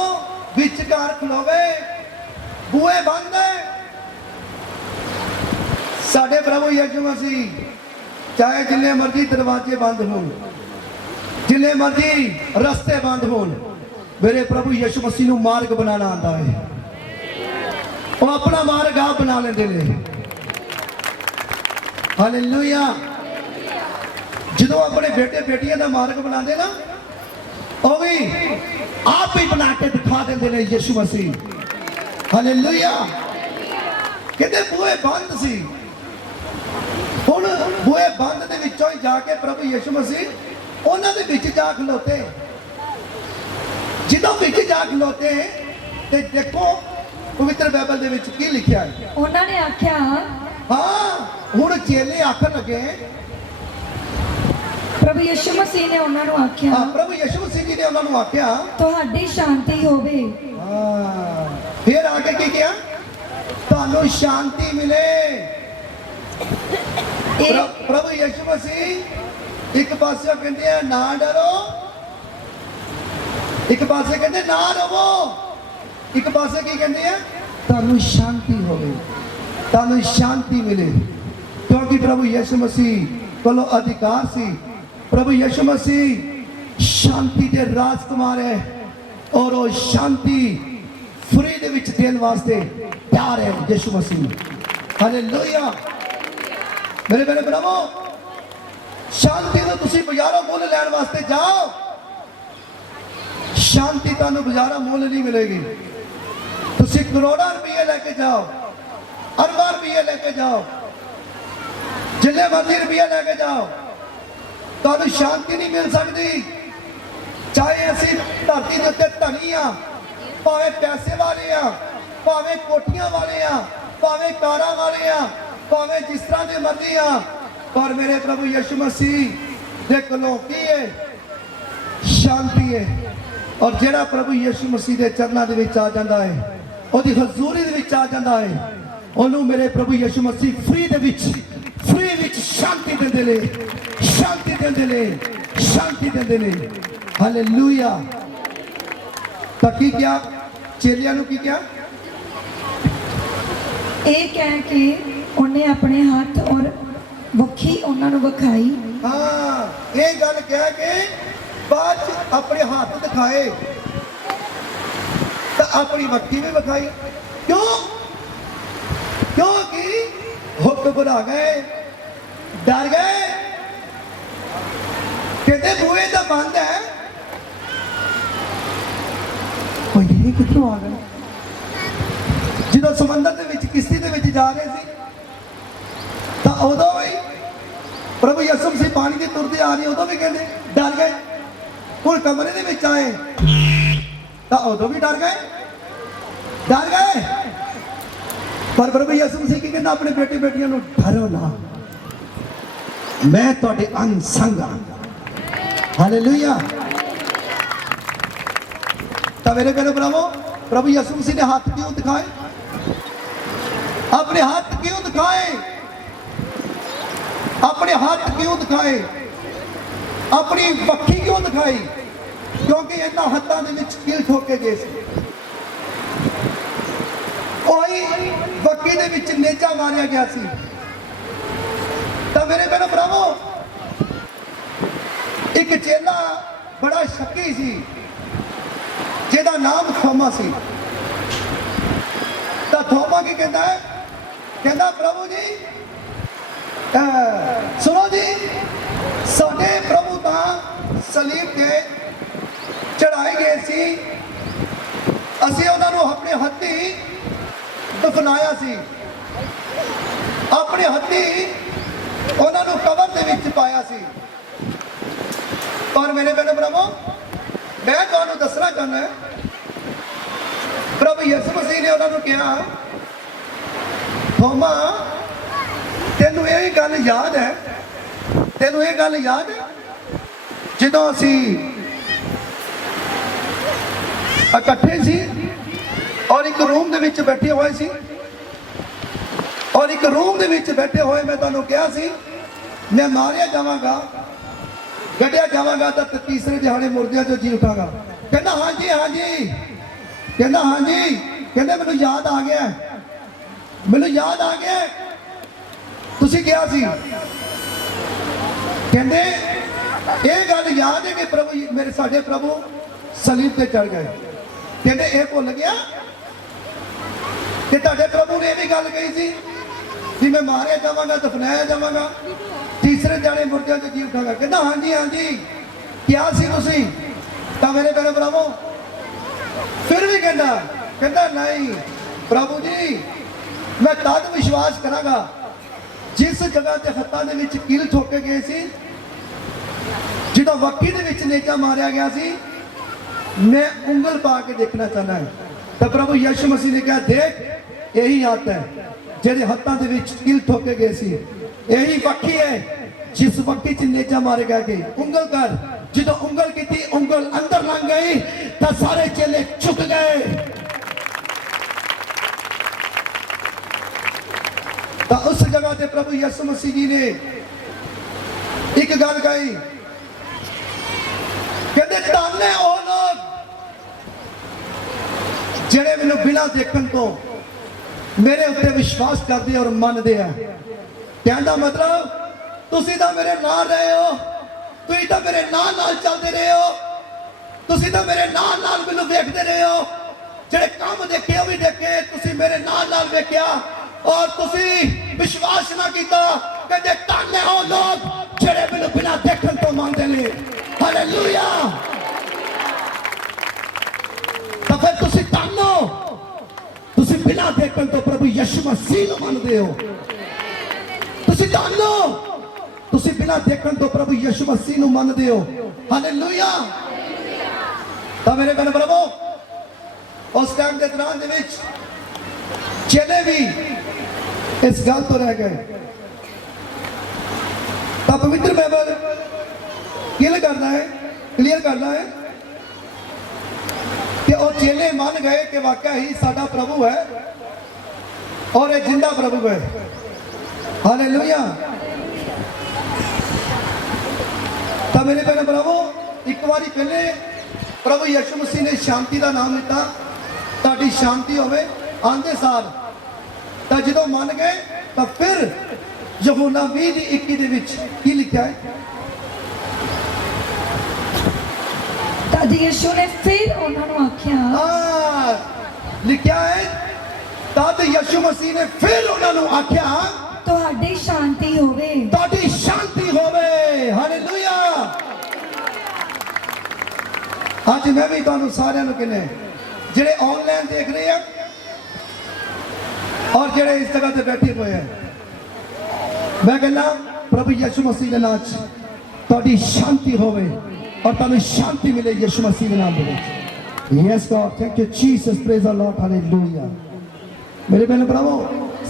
ਵਿਚਕਾਰ ਖਲੋ ਗਏ, ਬੂਹੇ ਬੰਦ ਹੈ। ਸਾਡੇ ਪ੍ਰਭੂ ਯਿਸੂ ਮਸੀਹ ਚਾਹੇ ਜਿੰਨੇ ਮਰਜ਼ੀ ਦਰਵਾਜ਼ੇ ਬੰਦ ਹੋਣ, ਜਿੰਨੇ ਮਰਜ਼ੀ ਰਸਤੇ ਬੰਦ ਹੋਣ, ਮੇਰੇ ਪ੍ਰਭੂ ਯਿਸੂ ਮਸੀਹ ਨੂੰ ਮਾਰਗ ਬਣਾਉਣਾ ਆਉਂਦਾ ਹੈ। ਉਹ ਆਪਣਾ ਮਾਰਗ ਆਪ ਬਣਾ ਲੈਂਦੇ ਨੇ। ਹਾਲੇਲੂਇਆ। ਜਦੋਂ ਆਪਣੇ ਬੇਟੇ ਬੇਟੀਆਂ ਦਾ ਮਾਰਗ ਬਣਾਉਂਦੇ ਨਾ, ਉਹ ਵੀ ਆਪ ਹੀ ਬਣਾ ਕੇ ਦਿਖਾ ਦਿੰਦੇ ਨੇ ਯਿਸੂ ਮਸੀਹ। ਹਾਲੇਲੂਇਆ। ਕਿਤੇ ਬੂਹੇ ਬੰਦ ਸੀ, ਹੁਣ ਬੂਹੇ ਬੰਦ ਦੇ ਵਿੱਚੋਂ ਹੀ ਜਾ ਕੇ ਪ੍ਰਭੂ ਯਿਸੂ ਮਸੀਹ ਉਹਨਾਂ ਦੇ ਵਿੱਚ ਜਾ ਖਲੋਤੇ। ਜਦੋਂ ਵਿੱਚ ਜਾ ਖਲੋਤੇ ਤੇ ਦੇਖੋ ਪਵਿੱਤਰ ਬਾਈਬਲ ਦੇ ਵਿੱਚ ਕੀ ਲਿਖਿਆ ਹੈ। ਉਹਨਾਂ ਨੇ ਆਖਿਆ, ਹਾਂ, ਹੁਣ ਚੇਲੇ ਆਖਣ ਲੱਗੇ, ਪ੍ਰਭੂ ਯਿਸੂ ਮਸੀਹ ਨੇ ਉਹਨਾਂ ਨੂੰ ਆਖਿਆ, ਪ੍ਰਭੂ ਯਿਸੂ ਮਸੀਹ ਜੀ ਨੇ ਉਹਨਾਂ ਨੂੰ ਆਖਿਆ, ਤੁਹਾਡੀ ਸ਼ਾਂਤੀ ਹੋਵੇ। ਫਿਰ ਆ ਕੇ ਕੀ ਕਿਹਾ? ਤੁਹਾਨੂੰ ਸ਼ਾਂਤੀ ਮਿਲੇ। ਪ੍ਰਭੂ ਯਿਸੂ ਮਸੀਹ ਇੱਕ ਪਾਸੇ ਕਹਿੰਦੇ ਆ ਨਾ ਡਰੋ, ਇੱਕ ਪਾਸੇ ਕਹਿੰਦੇ ਨਾ ਰਵੋ, ਇੱਕ ਪਾਸੇ ਕੀ ਕਹਿੰਦੇ ਆ? ਤੁਹਾਨੂੰ ਸ਼ਾਂਤੀ ਹੋਵੇ, ਤੁਹਾਨੂੰ ਸ਼ਾਂਤੀ ਮਿਲੇ। ਕਿਉਂਕਿ ਪ੍ਰਭੂ ਯਿਸੂ ਮਸੀਹ ਕੋਲੋਂ ਅਧਿਕਾਰ ਸੀ। ਪ੍ਰਭੂ ਯਿਸੂ ਮਸੀਹ ਸ਼ਾਂਤੀ ਦੇ ਰਾਜਕੁਮਾਰ ਹੈ, ਔਰ ਉਹ ਸ਼ਾਂਤੀ ਫਰੀ ਦੇ ਵਿੱਚ ਦੇਣ ਵਾਸਤੇ ਤਿਆਰ ਹੈ ਯਿਸੂ ਮਸੀਹ। ਹਾਲੇਲੂਇਆ। ਮੇਰੇ ਭੈਣੋ ਭਰਾਵੋ, ਸ਼ਾਂਤੀ ਨੂੰ ਤੁਸੀਂ ਬਾਜ਼ਾਰੋਂ ਮੁੱਲ ਲੈਣ ਵਾਸਤੇ ਜਾਓ, ਸ਼ਾਂਤੀ ਤੁਹਾਨੂੰ ਬਾਜ਼ਾਰੋਂ ਮੁੱਲ ਨਹੀਂ ਮਿਲੇਗੀ। ਤੁਸੀਂ ਕਰੋੜਾਂ ਰੁਪਏ ਲੈ ਕੇ ਜਾਓ, ਅਰਬਾਂ ਰੁਪਏ ਲੈ ਕੇ ਜਾਓ, ਜਿੰਨੇ ਮਰਜ਼ੀ ਰੁਪਏ ਲੈ ਕੇ ਜਾਓ, ਤੁਹਾਨੂੰ ਸ਼ਾਂਤੀ ਨਹੀਂ ਮਿਲ ਸਕਦੀ। ਚਾਹੇ ਅਸੀਂ ਧਰਤੀ ਦੇ ਉੱਤੇ ਧਨੀ ਆ, ਭਾਵੇਂ ਪੈਸੇ ਵਾਲੇ ਆ, ਭਾਵੇਂ ਕੋਠੀਆਂ ਵਾਲੇ ਆ, ਭਾਵੇਂ ਕਾਰਾਂ ਵਾਲੇ ਆ, ਭਾਵੇਂ ਜਿਸ ਤਰ੍ਹਾਂ ਦੇ ਮਰਜ਼ੀ ਆ, ਪਰ ਮੇਰੇ ਪ੍ਰਭੂ ਯਿਸੂ ਮਸੀਹ ਦੇ ਕੋਲੋਂ ਕੀ ਹੈ? ਸ਼ਾਂਤੀ ਹੈ। ਔਰ ਜਿਹੜਾ ਪ੍ਰਭੂ ਯਿਸੂ ਮਸੀਹ ਦੇ ਚਰਨਾਂ ਦੇ ਵਿੱਚ ਆ ਜਾਂਦਾ ਹੈ, ਉਹਦੀ ਹਜ਼ੂਰੀ ਦੇ ਵਿੱਚ ਆ ਜਾਂਦਾ ਹੈ, ਉਹਨੂੰ ਮੇਰੇ ਪ੍ਰਭੂ ਯਿਸੂ ਮਸੀਹ ਫ੍ਰੀ ਵਿੱਚ ਸ਼ਾਂਤੀ ਦਿੰਦੇ ਨੇ, ਸ਼ਾਂਤੀ ਦਿੰਦੇ ਨੇ, ਸ਼ਾਂਤੀ ਦਿੰਦੇ ਨੇ। ਹਾਲੇਲੂਇਆ। ਤਾਂ ਕੀ ਕਿਹਾ? ਚੇਲਿਆਂ ਨੂੰ ਕੀ ਕਿਹਾ? ਇਹ ਕਹਿ ਕੇ ਉਹਨੇ ਆਪਣੇ ਹੱਥ ਔਰ ਵੱਖੀ ਉਹਨਾਂ ਨੂੰ ਵਿਖਾਈ। ਹਾਂ, ਇਹ ਗੱਲ ਕਹਿ ਕੇ ਬਾਅਦ ਚ ਆਪਣੇ ਹੱਥ ਦਿਖਾਏ ਤਾਂ ਆਪਣੀ ਵੱਖੀ ਵੀ ਵਿਖਾਈ। ਕਿਉਂ? ਕਿਉਂਕਿ ਹੁੱਕ ਘਬਰਾ ਗਏ, ਡਰ ਗਏ। ਕਿਤੇ ਬੂਹੇ ਤਾਂ ਬੰਦ ਹੈ, ਕੋਈ ਇਹ ਕਿੱਥੋਂ ਆ ਗਿਆ? ਜਦੋਂ ਸਮੁੰਦਰ ਦੇ ਵਿੱਚ ਕਿਸ਼ਤੀ ਦੇ ਵਿੱਚ ਜਾ ਰਹੇ ਸੀ ਤਾਂ ਉਦੋਂ ਵੀ ਪ੍ਰਭੂ ਯਿਸੂ ਮਸੀਹ ਪਾਣੀ ਦੇ ਤੁਰਦੇ ਆ ਰਹੇ, ਉਦੋਂ ਵੀ ਕਹਿੰਦੇ ਡਰ ਗਏ। ਹੁਣ ਕਮਰੇ ਦੇ ਵਿੱਚ ਆਏ ਤਾਂ ਉਦੋਂ ਵੀ ਡਰ ਗਏ। ਪਰ ਪ੍ਰਭੂ ਯਿਸੂ ਮਸੀਹ ਕੀ ਕਹਿੰਦਾ ਆਪਣੇ ਬੇਟੇ ਬੇਟੀਆਂ ਨੂੰ? ਡਰੋ ਨਾ, ਮੈਂ ਤੁਹਾਡੇ ਅੰਗ ਸੰਗ ਹਾਂ। ਹਾਲੇਲੂਇਆ। ਤਾਂ ਮੇਰੇ ਭੈਣੋ ਭਰਾਵੋ, ਪ੍ਰਭੂ ਯਿਸੂ ਮਸੀਹ ਨੇ ਹੱਥ ਕਿਉਂ ਦਿਖਾਏ? ਆਪਣੇ ਹੱਥ ਕਿਉਂ ਦਿਖਾਏ? ਆਪਣੇ ਹੱਥ ਕਿਉਂ ਦਿਖਾਏ? ਆਪਣੀ ਵੱਖੀ ਕਿਉਂ ਦਿਖਾਈ? ਕਿਉਂਕਿ ਇਹਨਾਂ ਹੱਥਾਂ ਦੇ ਵਿੱਚ ਕੀਲ ਠੋਕੇ ਗਏ ਸੀ। ਉਹੀ ਵੱਖੀ ਦੇ ਵਿੱਚ ਨੇਜਾ ਮਾਰਿਆ ਗਿਆ ਸੀ। ਤਾਂ ਮੇਰੇ ਭੈਣੋ ਭਰਾਵੋ, ਇੱਕ ਚੇਲਾ ਬੜਾ ਸ਼ੱਕੀ ਸੀ ਜਿਹਦਾ ਨਾਮ ਥੋਮਾ ਸੀ। ਤਾਂ ਥੋਮਾ ਕੀ ਕਹਿੰਦਾ ਹੈ? ਕਹਿੰਦਾ ਪ੍ਰਭੂ ਜੀ ਸੁਣੋ ਜੀ, ਸਾਡੇ ਪ੍ਰਭੂ ਤਾਂ ਸਲੀਬ ਤੇ ਚੜਾਏ ਗਏ ਸੀ, ਅਸੀਂ ਉਹਨਾਂ ਨੂੰ ਆਪਣੇ ਹੱਥੀਂ ਦਫਨਾਇਆ ਸੀ, ਆਪਣੇ ਹੱਥੀਂ ਉਹਨਾਂ ਨੂੰ ਕਬਰ ਦੇ ਵਿੱਚ ਪਾਇਆ ਸੀ। ਮੇਰੇ ਭੈਣ ਭਰਾਵੋ, ਮੈਂ ਤੁਹਾਨੂੰ ਦੱਸਣਾ ਚਾਹੁੰਦਾ ਹੈ, ਪ੍ਰਭੂ ਯਿਸੂ ਮਸੀਹ ਨੇ ਉਹਨਾਂ ਨੂੰ ਕਿਹਾ, ਥੋਮਾ ਤੈਨੂੰ ਇਹ ਗੱਲ ਯਾਦ ਹੈ, ਤੈਨੂੰ ਇਹ ਗੱਲ ਯਾਦ ਹੈ ਜਦੋਂ ਅਸੀਂ ਇਕੱਠੇ ਸੀ ਔਰ ਇੱਕ ਰੂਮ ਦੇ ਵਿੱਚ ਬੈਠੇ ਹੋਏ ਸੀ, ਔਰ ਇੱਕ ਰੂਮ ਦੇ ਵਿੱਚ ਬੈਠੇ ਹੋਏ ਮੈਂ ਤੁਹਾਨੂੰ ਕਿਹਾ ਸੀ ਮੈਂ ਮਾਰਿਆ ਜਾਵਾਂਗਾ, ਕੱਢਿਆ ਜਾਵਾਂਗਾ ਤਾਂ ਤੀਸਰੇ ਦਿਹਾੜੇ ਮੁਰਦਿਆਂ ਚੋਂ ਜੀ ਉਠਾਂਗਾ। ਕਹਿੰਦਾ ਹਾਂਜੀ ਹਾਂਜੀ, ਕਹਿੰਦਾ ਹਾਂਜੀ, ਕਹਿੰਦੇ ਮੈਨੂੰ ਯਾਦ ਆ ਗਿਆ, ਮੈਨੂੰ ਯਾਦ ਆ ਗਿਆ, ਤੁਸੀਂ ਕਿਹਾ ਸੀ। ਕਹਿੰਦੇ ਇਹ ਗੱਲ ਯਾਦ ਹੈ ਕਿ ਪ੍ਰਭੂ ਮੇਰੇ ਸਾਡੇ ਪ੍ਰਭੂ ਸਲੀਬ ਤੇ ਚੜ ਗਏ। ਕਹਿੰਦੇ ਇਹ ਭੁੱਲ ਗਿਆ ਕਿ ਤੁਹਾਡੇ ਪ੍ਰਭੂ ਨੇ ਇਹ ਵੀ ਗੱਲ ਕਹੀ ਸੀ ਕਿ ਮੈਂ ਮਾਰਿਆ ਜਾਵਾਂਗਾ, ਦਫਨਾਇਆ ਜਾਵਾਂਗਾ, ਤੀਸਰੇ ਦਿਹਾੜੇ ਮੁਰਦਿਆਂ ਚੋਂ ਜੀ ਉਠਾਂਗਾ। ਕਹਿੰਦਾ ਹਾਂਜੀ ਹਾਂਜੀ ਕਿਹਾ ਸੀ ਤੁਸੀਂ। ਤਾਂ ਮੇਰੇ ਭੈਣ ਭਰਾਵੋ, ਫਿਰ ਵੀ ਕਹਿੰਦਾ ਨਹੀਂ ਪ੍ਰਭੂ ਜੀ, ਮੈਂ ਤਦ ਵਿਸ਼ਵਾਸ ਕਰਾਂਗਾ ਜਿਸ ਜਗ੍ਹਾ ਤੇ ਹੱਥਾਂ ਦੇ ਵਿੱਚ ਕੀਲ ਠੋਕੇ ਗਏ ਸੀ, ਜਦੋਂ ਵੱਕੀ ਦੇ ਵਿੱਚ ਨੇਜਾ ਮਾਰਿਆ ਗਿਆ ਸੀ, ਮੈਂ ਉਂਗਲ ਪਾ ਕੇ ਦੇਖਣਾ ਚਾਹੁੰਦਾ ਹਾਂ। ਤਾਂ ਪ੍ਰਭੂ ਯਿਸੂ ਮਸੀਹ ਨੇ ਕਿਹਾ ਦੇਖ ਇਹੀ ਹੱਥ ਹੈ ਜਿਹੜੇ ਹੱਥਾਂ ਦੇ ਵਿੱਚ ਕੀਲ ਠੋਕੇ ਗਏ ਸੀ, ਇਹੀ ਵੱਕੀ ਹੈ ਜਿਸ ਵੱਕੀ 'ਚ ਨੇਜਾ ਮਾਰੇ ਗਏ। ਉਂਗਲ ਕਰ। ਜਦੋਂ ਉਂਗਲ ਕੀਤੀ, ਉਂਗਲ ਅੰਦਰ ਲੰਘ ਗਈ ਤਾਂ ਸਾਰੇ ਚੇਲੇ ਝੁਕ ਗਏ। ਤਾਂ ਉਸ ਜਗ੍ਹਾ ਤੇ ਪ੍ਰਭੂ ਯਿਸੂ ਮਸੀਹ ਜੀ ਨੇ ਇੱਕ ਗੱਲ ਕਹੀ, ਕਹਿੰਦੇ ਧੰਨ ਹੈ ਉਹ ਲੋਕ ਜਿਹੜੇ ਮੈਨੂੰ ਬਿਨਾਂ ਦੇਖਣ ਤੋਂ ਮੇਰੇ ਉੱਤੇ ਵਿਸ਼ਵਾਸ ਕਰਦੇ ਔਰ ਮੰਨਦੇ ਆ। ਕਹਿਣ ਦਾ ਮਤਲਬ ਤੁਸੀਂ ਤਾਂ ਮੇਰੇ ਨਾਲ ਰਹੇ ਹੋ, ਤੁਸੀਂ ਤਾਂ ਮੇਰੇ ਨਾਲ ਚੱਲਦੇ ਰਹੇ ਹੋ, ਤੁਸੀਂ ਤਾਂ ਮੇਰੇ ਨਾਲ ਮੈਨੂੰ ਵੇਖਦੇ ਰਹੇ ਹੋ, ਜਿਹੜੇ ਕੰਮ ਦੇਖੇ ਉਹ ਵੀ ਦੇਖੇ, ਤੁਸੀਂ ਮੇਰੇ ਨਾਲ ਵੇਖਿਆ ਔਰ ਤੁਸੀਂ ਵਿਸ਼ਵਾਸ ਨਾ ਕੀਤਾ। ਕਹਿੰਦੇ ਧੰਨ ਹੈ ਉਹ ਲੋਕ ਜਿਹੜੇ ਮੈਨੂੰ ਬਿਨਾਂ ਦੇਖਣ ਤੋਂ ਮੰਨਦੇ ਨੇ। ਹਾਲੇਲੂਇਆ। ਤਾਂ ਫਿਰ ਤੁਸੀਂ ਧੰਨ ਹੋ, ਤੁਸੀਂ ਬਿਨਾਂ ਦੇਖਣ ਤੋਂ ਪ੍ਰਭੂ ਯਿਸੂ ਮਸੀਹ ਨੂੰ ਮੰਨਦੇ ਹੋ। ਤੁਸੀਂ ਧੰਨ ਹੋ, ਤੁਸੀਂ ਬਿਨਾਂ ਦੇਖਣ ਤੋਂ ਪ੍ਰਭੂ ਯਿਸੂ ਮਸੀਹ ਨੂੰ ਮੰਨਦੇ ਹੋ। ਹਾਲੇਲੂਇਆ। ਤਾਂ ਮੇਰੇ ਭੈਣ ਭਰਾਵੋ, ਉਸ ਟਾਈਮ ਦੇ ਦੌਰਾਨ ਦੇ ਵਿੱਚ ਚੇਲੇ ਵੀ ਇਸ ਗੱਲ ਤੋਂ ਰਹਿ ਗਏ। ਤਾਂ ਪਵਿੱਤਰ ਬਾਈਬਲ ਕਲੀਅਰ ਕਰਦਾ ਹੈ ਕਿ ਉਹ ਚੇਲੇ ਮੰਨ ਗਏ ਕਿ ਵਾਕਿਆ ਹੀ ਸਾਡਾ ਪ੍ਰਭੂ ਹੈ ਔਰ ਇਹ ਜਿੰਦਾ ਪ੍ਰਭੂ ਹੈ। ਹਾਲੇਲੂਇਆ। ਤਾਂ ਮੇਰੇ ਭੈਣ ਭਰਾਵੋ, ਇੱਕ ਵਾਰੀ ਪਹਿਲੇ ਪ੍ਰਭੂ ਯਿਸੂ ਮਸੀਹ ਨੇ ਸ਼ਾਂਤੀ ਦਾ ਨਾਮ ਦਿੱਤਾ, ਤੁਹਾਡੀ ਸ਼ਾਂਤੀ ਹੋਵੇ ਆਂਦੇ ਸਾਰ। ਤਾਂ ਜਦੋਂ ਮੰਨ ਗਏ ਤਾਂ ਫਿਰ ਯਹੋਨਾ 20:21 ਦੇ ਵਿੱਚ ਕੀ ਲਿਖਿਆ ਹੈ? ਤਦ ਯਿਸੂ ਨੇ ਫਿਰ ਉਹਨਾਂ ਨੂੰ ਆਖਿਆ, ਲਿਖਿਆ ਹੈ ਤਦ ਯਿਸੂ ਮਸੀਹ ਨੇ ਫਿਰ ਉਹਨਾਂ ਨੂੰ ਆਖਿਆ ਤੁਹਾਡੀ ਸ਼ਾਂਤੀ ਹੋਵੇ, ਤੁਹਾਡੀ ਸ਼ਾਂਤੀ ਹੋਵੇ। ਹਾਲੇਲੂਇਆ। ਅੱਜ ਮੈਂ ਵੀ ਤੁਹਾਨੂੰ ਸਾਰਿਆਂ ਨੂੰ ਕਹਿੰਦਾ, ਜਿਹੜੇ ਆਨਲਾਈਨ ਦੇਖ ਰਹੇ ਆ ਔਰ ਜਿਹੜੇ ਇਸ ਜਗ੍ਹਾ ਤੇ ਬੈਠੇ ਹੋਏ ਆ, ਮੈਂ ਕਹਿੰਦਾ ਪ੍ਰਭੂ ਯਿਸੂ ਮਸੀਹ ਦੇ ਨਾਮ 'ਚ ਤੁਹਾਡੀ ਸ਼ਾਂਤੀ ਹੋਵੇ ਔਰ ਤੁਹਾਨੂੰ ਸ਼ਾਂਤੀ ਮਿਲੇ ਯਿਸੂ ਮਸੀਹ ਦੇ ਨਾਮ ਦੇ ਵਿੱਚ। Yes god, thank you Jesus, praise the Lord, hallelujah. ਮੇਰੇ ਭੈਣ ਭਰਾਵੋ,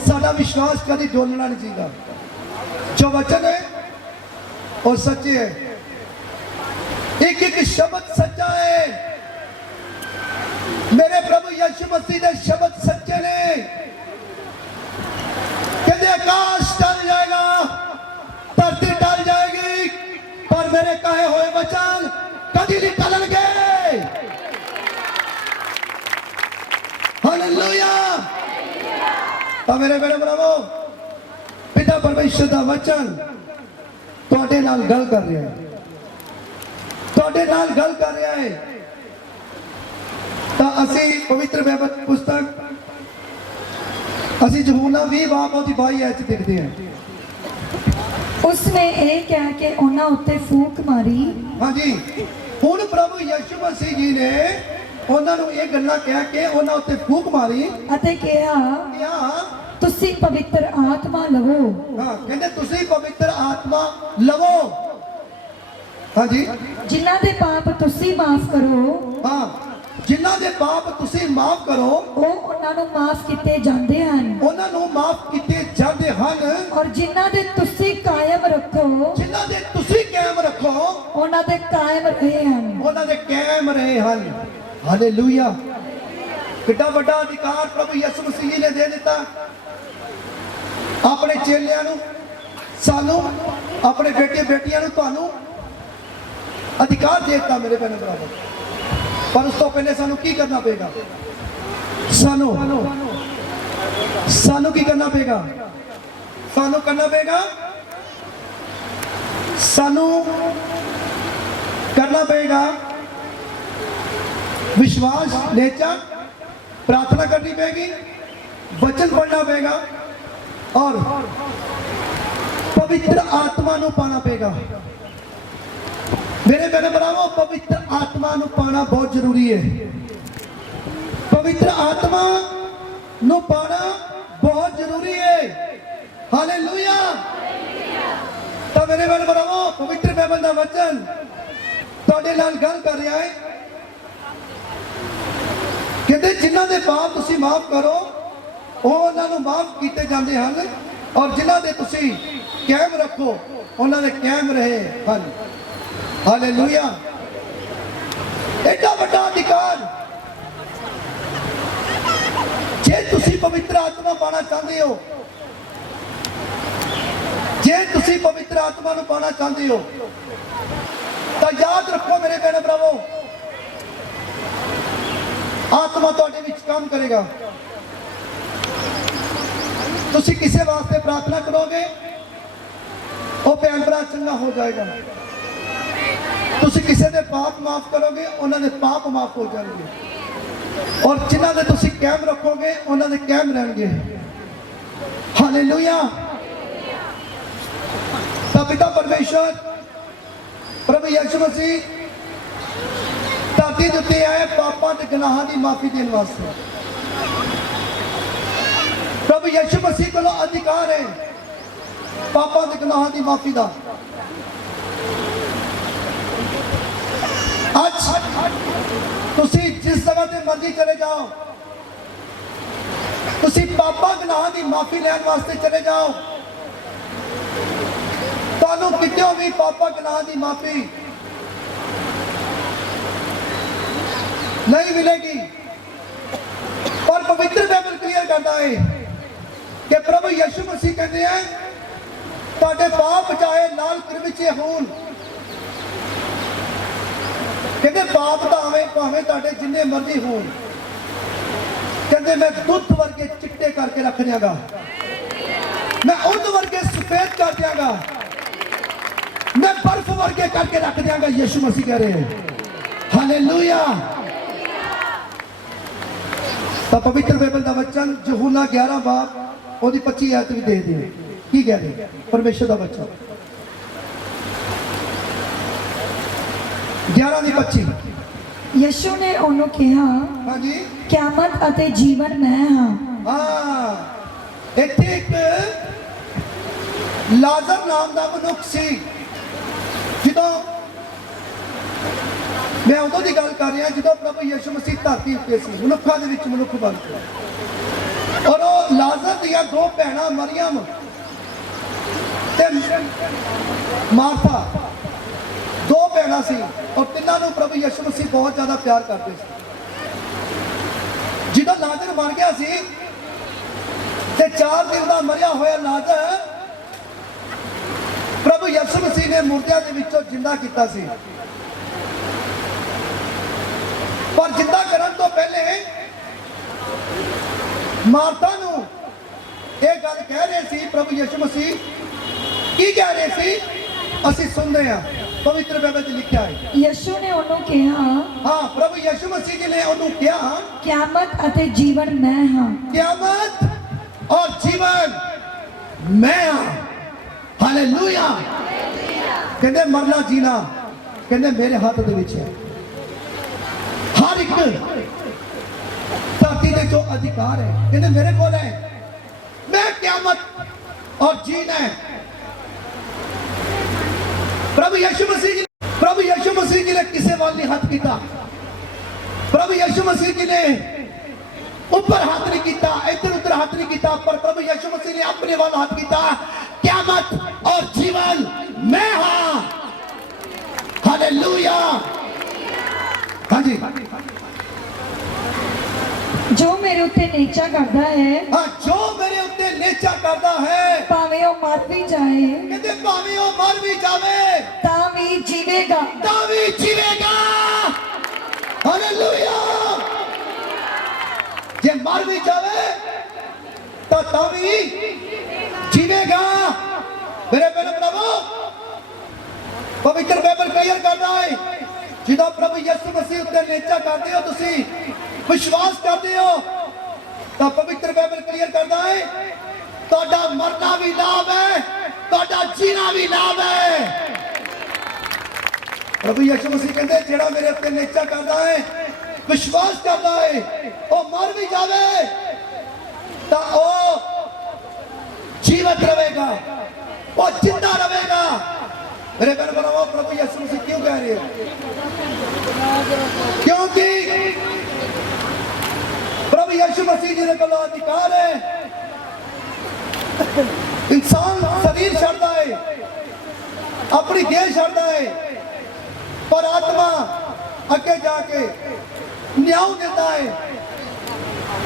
ਸਾਡਾ ਵਿਸ਼ਵਾਸ ਕਦੇ ਡੋਲਣਾ ਨਹੀਂ ਚਾਹੀਦਾ। ਜੋ ਵਚਨ ਹੈ ਉਹ ਸੱਚੇ ਹੈ, ਇੱਕ ਇੱਕ ਸ਼ਬਦ ਸੱਚਾ ਹੈ। ਮੇਰੇ ਪ੍ਰਭੂ ਯਿਸੂ ਮਸੀਹ ਦੇ ਸ਼ਬਦ ਸੱਚੇ ਨੇ। ਕਹਿੰਦੇ ਆਕਾਸ਼ ਟਲ ਜਾਏਗਾ, ਧਰਤੀ ਟਲ ਜਾਏਗੀ, ਪਰ ਮੇਰੇ ਕਹੇ ਹੋਏ ਵਚਨ ਕਦੀ ਨਹੀਂ ਟਲਣਗੇ। ਹਾਲੇਲੂਇਆ। ਤਾਂ ਮੇਰੇ ਭੈਣ ਭਰਾਵੋ, ਪਿਤਾ ਪਰਮੇਸ਼ਰ ਦਾ ਵਚਨ ਤੁਹਾਡੇ ਨਾਲ ਗੱਲ ਕਰ ਰਿਹਾ ਹੈ, ਤੁਹਾਡੇ ਨਾਲ ਗੱਲ ਕਰ ਰਿਹਾ ਹੈ। ਤਾਂ ਅਸੀਂ ਪਵਿੱਤਰ ਬਾਈਬਲ ਪੁਸਤਕ ਅਸੀਂ ਯਹੋਨਾ 20:22 ਐਚ ਦੇਖਦੇ ਹਾਂ। ਉਸਨੇ ਇਹ ਕਹਿ ਕੇ ਉਹਨਾਂ ਉੱਤੇ ਫੂਕ ਮਾਰੀ। ਹਾਂਜੀ, ਹੁਣ ਪ੍ਰਭੂ ਯਿਸੂ ਮਸੀਹ ਜੀ ਨੇ ਉਹਨਾਂ ਨੂੰ ਇਹ ਗੱਲਾਂ ਕਹਿ ਕੇ ਉਹਨਾਂ ਉੱਤੇ ਫੂਕ ਮਾਰੀ ਅਤੇ ਕਿਹਾ ਤੁਸੀਂ ਪਵਿੱਤਰ ਆਤਮਾ ਲਵੋ। ਹਾਂ, ਕਹਿੰਦੇ ਤੁਸੀਂ ਪਵਿੱਤਰ ਆਤਮਾ ਲਵੋ। 22 22 ਹਾਂ, ਕਹਿੰਦੇ ਤੁਸੀਂ ਪਵਿੱਤਰ ਆਤਮਾ ਲਵੋ। 22 22 ਐਚ ਦੇਖਦੇ ਹਾਂ। ਤੁਸੀਂ ਪਵਿੱਤਰ ਆਤਮਾ ਲਵੋ। ਹਾਂ, ਕਹਿੰਦੇ ਤੁਸੀਂ ਪਵਿੱਤਰ ਆਤਮਾ ਲਵੋ। 22 22 ਐਚ ਦੇਖਦੇ ਹਾਂ। ਹਾਂ, ਕਹਿੰਦੇ ਤੁਸੀਂ ਪਵਿੱਤਰ ਆਤਮਾ ਲਵੋ। हाँ जी, ਜਿਨ੍ਹਾਂ ਦੇ ਪਾਪ ਤੁਸੀਂ ਮਾਫ ਕਰੋ हाँ, जिन्हां दे पाप तुसी माफ करो ਉਹ ਉਹਨਾਂ ਨੂੰ ਮਾਫ ਕੀਤੇ ਜਾਂਦੇ ਹਨ ਉਹਨਾਂ ਨੂੰ ਮਾਫ ਕੀਤੇ ਜਾਂਦੇ ਹਨ, ਔਰ ਜਿਨ੍ਹਾਂ ਦੇ ਤੁਸੀਂ ਕਾਇਮ ਰੱਖੋ ਜਿਨ੍ਹਾਂ ਦੇ ਤੁਸੀਂ ਕਾਇਮ ਰੱਖੋ ਉਹਨਾਂ ਦੇ ਕਾਇਮ ਰਹੇ ਹਨ। ਉਹਨਾਂ ਦੇ ਕਾਇਮ ਰਹੇ ਹਨ। ਹਾਲੇਲੂਇਆ। ਕਿੱਡਾ ਵੱਡਾ ਅਧਿਕਾਰ ਪ੍ਰਭੂ ਯਿਸੂ ਮਸੀਹ ਨੇ ਦੇ ਦਿੱਤਾ ਆਪਣੇ ਚੇਲਿਆਂ ਨੂੰ, ਸਾਨੂੰ, ਆਪਣੇ ਬੇਟੇ ਬੇਟੀਆਂ ਨੂੰ, ਤੁਹਾਨੂੰ ਅਧਿਕਾਰ ਦੇ ਦਿੱਤਾ ਮੇਰੇ ਭੈਣ ਭਰਾਵੋ। ਪਰ ਉਸ ਤੋਂ ਪਹਿਲੇ ਸਾਨੂੰ ਕੀ ਕਰਨਾ ਪਏਗਾ? ਸਾਨੂੰ ਕੀ ਕਰਨਾ ਪਏਗਾ? ਸਾਨੂੰ ਕਰਨਾ ਪਏਗਾ, ਸਾਨੂੰ करना पड़ेगा विश्वास, नेचा, प्रार्थना करनी पड़ेगी, वचन पढ़ना पड़ेगा और पवित्र आत्मा को पाना पड़ेगा। मेरे बहन भरावो, पवित्र आत्मा को पाना बहुत जरूरी है। पवित्र आत्मा को पाना बहुत जरूरी है। हालेलुया। तो मेरे बहन भरावो, पवित्र बाइबल का वचन ਤੁਹਾਡੇ ਨਾਲ ਗੱਲ ਕਰ ਰਿਹਾ ਹੈ। ਕਹਿੰਦੇ ਜਿਨ੍ਹਾਂ ਦੇ ਪਾਪ ਤੁਸੀਂ ਮਾਫ ਕਰੋ ਉਹ ਉਹਨਾਂ ਨੂੰ ਮਾਫ ਕੀਤੇ ਜਾਂਦੇ ਹਨ, ਔਰ ਜਿਨ੍ਹਾਂ ਦੇ ਤੁਸੀਂ ਕਾਇਮ ਰੱਖੋ ਉਹਨਾਂ ਦੇ ਕਾਇਮ ਰਹੇ ਹਨ। ਹਾਲੇਲੂਇਆ। ਐਡਾ ਵੱਡਾ ਅਧਿਕਾਰ। ਜੇ ਤੁਸੀਂ ਪਵਿੱਤਰ ਆਤਮਾ ਪਾਣਾ ਚਾਹੁੰਦੇ ਹੋ, ਜੇ ਤੁਸੀਂ ਪਵਿੱਤਰ ਆਤਮਾ ਨੂੰ ਪਾਣਾ ਚਾਹੁੰਦੇ ਹੋ ਤਾਂ याद रखो मेरे बहन भरावो, आत्मा तुहाडे विच काम करेगा। तुसी किसे वास्ते प्रार्थना करोगे वो भैन भरा चंगा हो जाएगा। तुसी किसे दे पाप माफ करोगे उन्हां दे पाप माफ हो जाएंगे, और जिन्हां दे तुसी कायम रखोगे उन्हां दे कायम रहणगे। हालेलुया। तां पिता परमेश्वर प्रभु यीशु मसीह धरती के उत्ते आए पापां ते गुनाहां दी माफी देने वास्ते। प्रभु यीशु मसीह कोलों अधिकार है पापां ते गुनाहां दी माफी दा। आज तुसी जिस जगह ते मर्जी चले जाओ, तुसी पापां गुनाहां दी माफी लैण वास्ते चले जाओ, ਤੁਹਾਨੂੰ ਕਿਤੇ ਵੀ ਪਾਪਾ ਗੁਨਾਹ ਦੀ ਮਾਫੀ नहीं मिलेगी। पर पवित्र बाइबल क्लियर करता है कि प्रभु यीशु मसीह कहते हैं ਤੁਹਾਡੇ ਪਾਪ ਚਾਹੇ ਲਾਲ ਕਿਰਮਿਚੇ ਹੋਣ, ਕਹਿੰਦੇ ਪਾਪ ਤਾਂ ਭਾਵੇਂ ਤੁਹਾਡੇ ਜਿੰਨੇ ਮਰਜ਼ੀ ਹੋਣ, ਕਹਿੰਦੇ ਮੈਂ ਦੁੱਧ ਵਰਗੇ ਚਿੱਟੇ ਕਰਕੇ ਰੱਖ ਦਿਆਂਗਾ, मैं उन वर्गे सफेद कर दियांगा, मैं बर्फ वर्गे करके रख दियांगा। यीशु मसीह कह रहे हैं। हालेलुया। तो पवित्र बाइबल का वचन यूहन्ना 11 बाब और 25 आयत भी दे दी। की कह रहे परमेश्वर का वचन 11 ਦੀ 25। ਯਿਸੂ ਨੇ ਉਹਨੂੰ ਕਿਹਾ, हाँ जी, ਕਿਆਮਤ ਅਤੇ ਜੀਵਨ ਮੈਂ ਹਾਂ। हाँ, ਇੱਥੇ ਇੱਕ ਲਾਜ਼ਰ ਨਾਮ ਦਾ ਮਨੁੱਖ ਸੀ। ਜਦੋਂ ਮੈਂ ਉਦੋਂ ਦੀ ਗੱਲ ਕਰ ਰਿਹਾ ਜਦੋਂ ਪ੍ਰਭੂ ਯਿਸੂ ਮਸੀਹ ਧਰਤੀ ਉੱਤੇ ਸੀ, ਮਨੁੱਖਾਂ ਦੇ ਵਿੱਚ ਮਨੁੱਖ ਬਣ ਕੇ, ਔਰ ਉਹ ਲਾਜ਼ਰ ਦੀਆਂ ਦੋ ਭੈਣਾਂ ਮਰੀਅਮ ਤੇ ਮਾਰਥਾ, ਦੋ ਭੈਣਾਂ ਸੀ, ਔਰ ਤਿੰਨਾਂ ਨੂੰ ਪ੍ਰਭੂ ਯਿਸੂ ਮਸੀਹ ਬਹੁਤ ਜ਼ਿਆਦਾ ਪਿਆਰ ਕਰਦੇ ਸੀ। ਜਦੋਂ ਲਾਜ਼ਰ ਮਰ ਗਿਆ ਸੀ ਤੇ 4 ਦਿਨ ਦਾ ਮਰਿਆ ਹੋਇਆ ਲਾਜ਼ਰ ਪ੍ਰਭੂ ਯਿਸੂ ਮਸੀਹ ਨੇ ਮੁਰਦਿਆਂ ਦੇ ਵਿੱਚੋਂ ਜਿੰਦਾ ਕੀਤਾ ਸੀ। ਪਰ ਜਿੰਦਾ ਕਰਨ ਤੋਂ ਪਹਿਲੇ ਮਾਰਥਾ ਨੂੰ ਇਹ ਗੱਲ ਕਹਿ ਰਹੇ ਸੀ ਪ੍ਰਭੂ ਯਿਸੂ ਮਸੀਹ। ਕੀ ਕਹਿ ਰਹੇ ਸੀ ਅਸੀਂ ਸੁਣਦੇ ਹਾਂ, ਪਵਿੱਤਰ ਬਾਈਬਲ 'ਚ ਲਿਖਿਆ ਹੈ। ਯਿਸੂ ਨੇ ਉਹਨੂੰ ਕਿਹਾ, ਹਾਂ, ਪ੍ਰਭੂ ਯਿਸੂ ਮਸੀਹ ਜੀ ਨੇ ਉਹਨੂੰ ਕਿਹਾ, ਕਿਆਮਤ ਅਤੇ ਜੀਵਨ ਮੈਂ ਹਾਂ। ਕਿਆਮਤ और जीवन मैं हाँ। हालेलुया। कहते मरना जीना कहते मेरे हाथ दे विच है। हर एक धरती के जो अधिकार है कहते मेरे को है। मैं कियामत और जीना है। प्रभु यीशु मसीह मसीह जी ने किसी वाल नहीं हाथ किया। प्रभु यीशु मसीह जी ने ऊपर हाथ नहीं किया, इधर उधर हाथ नहीं किया, पर प्रभु यीशु मसीह ने अपने वाल हाथ किया। क़यामत और जीवन मैं हाँ। हालेलुया। हाँ जी, जो मेरे उत्ते नेचा करता है, हाँ, जो मेरे उत्ते नेचा करता है, भावे वो मर भी जाए कहते भावे वो मर भी जावे ता भी जीवेगा। तावी जीवेगा। हालेलुया। जे मर भी जावे तो तावी जीवेगा। मेरे बहन प्रभु, पवित्र बाइबल क्लियर करता है, जिदा प्रभु यीशु मसीह उत्ते नेचा करते हो, तुसी विश्वास करते हो, तो पवित्र बाइबल क्लियर करता है तोड़ा मरना भी लाभ है, तोड़ा जीना भी लाभ है। प्रभु यीशु मसीह कहते जेड़ा मेरे उत्ते नेचा करता है, विश्वास करता है, वो मर भी जावे तो वो जीवित रहेगा, वो जिंदा रहेगा। मेरे बहन बनाओ, प्रभु यीशु मसीह क्यों कह रहे हैं? क्योंकि प्रभु यीशु मसीह जी ने कहा अधिकार है, इंसान शरीर छड़ता है, अपनी देह छड़ता है, पर आत्मा अगे जाके न्याय देता है।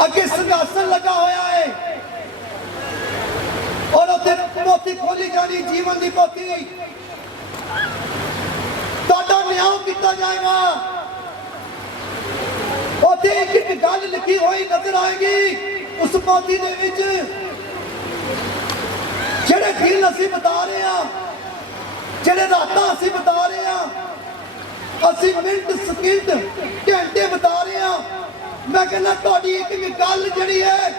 अगे सिंहासन लगा होया है और उसे पोथी खोली जानी, जीवन की पोथी, ताड़ा न्याय किया जाएगा। उसे एक गल लिखी हुई नजर आएगी उस पोथी दे विच, जेड़े दिन असीं बता रहे हैं, जेड़े रातां असीं बता रहे हैं, असीं मिनट सेकंड घंटे बता रहे हैं। मैं कहना तुहाडी एक गल जिहड़ी है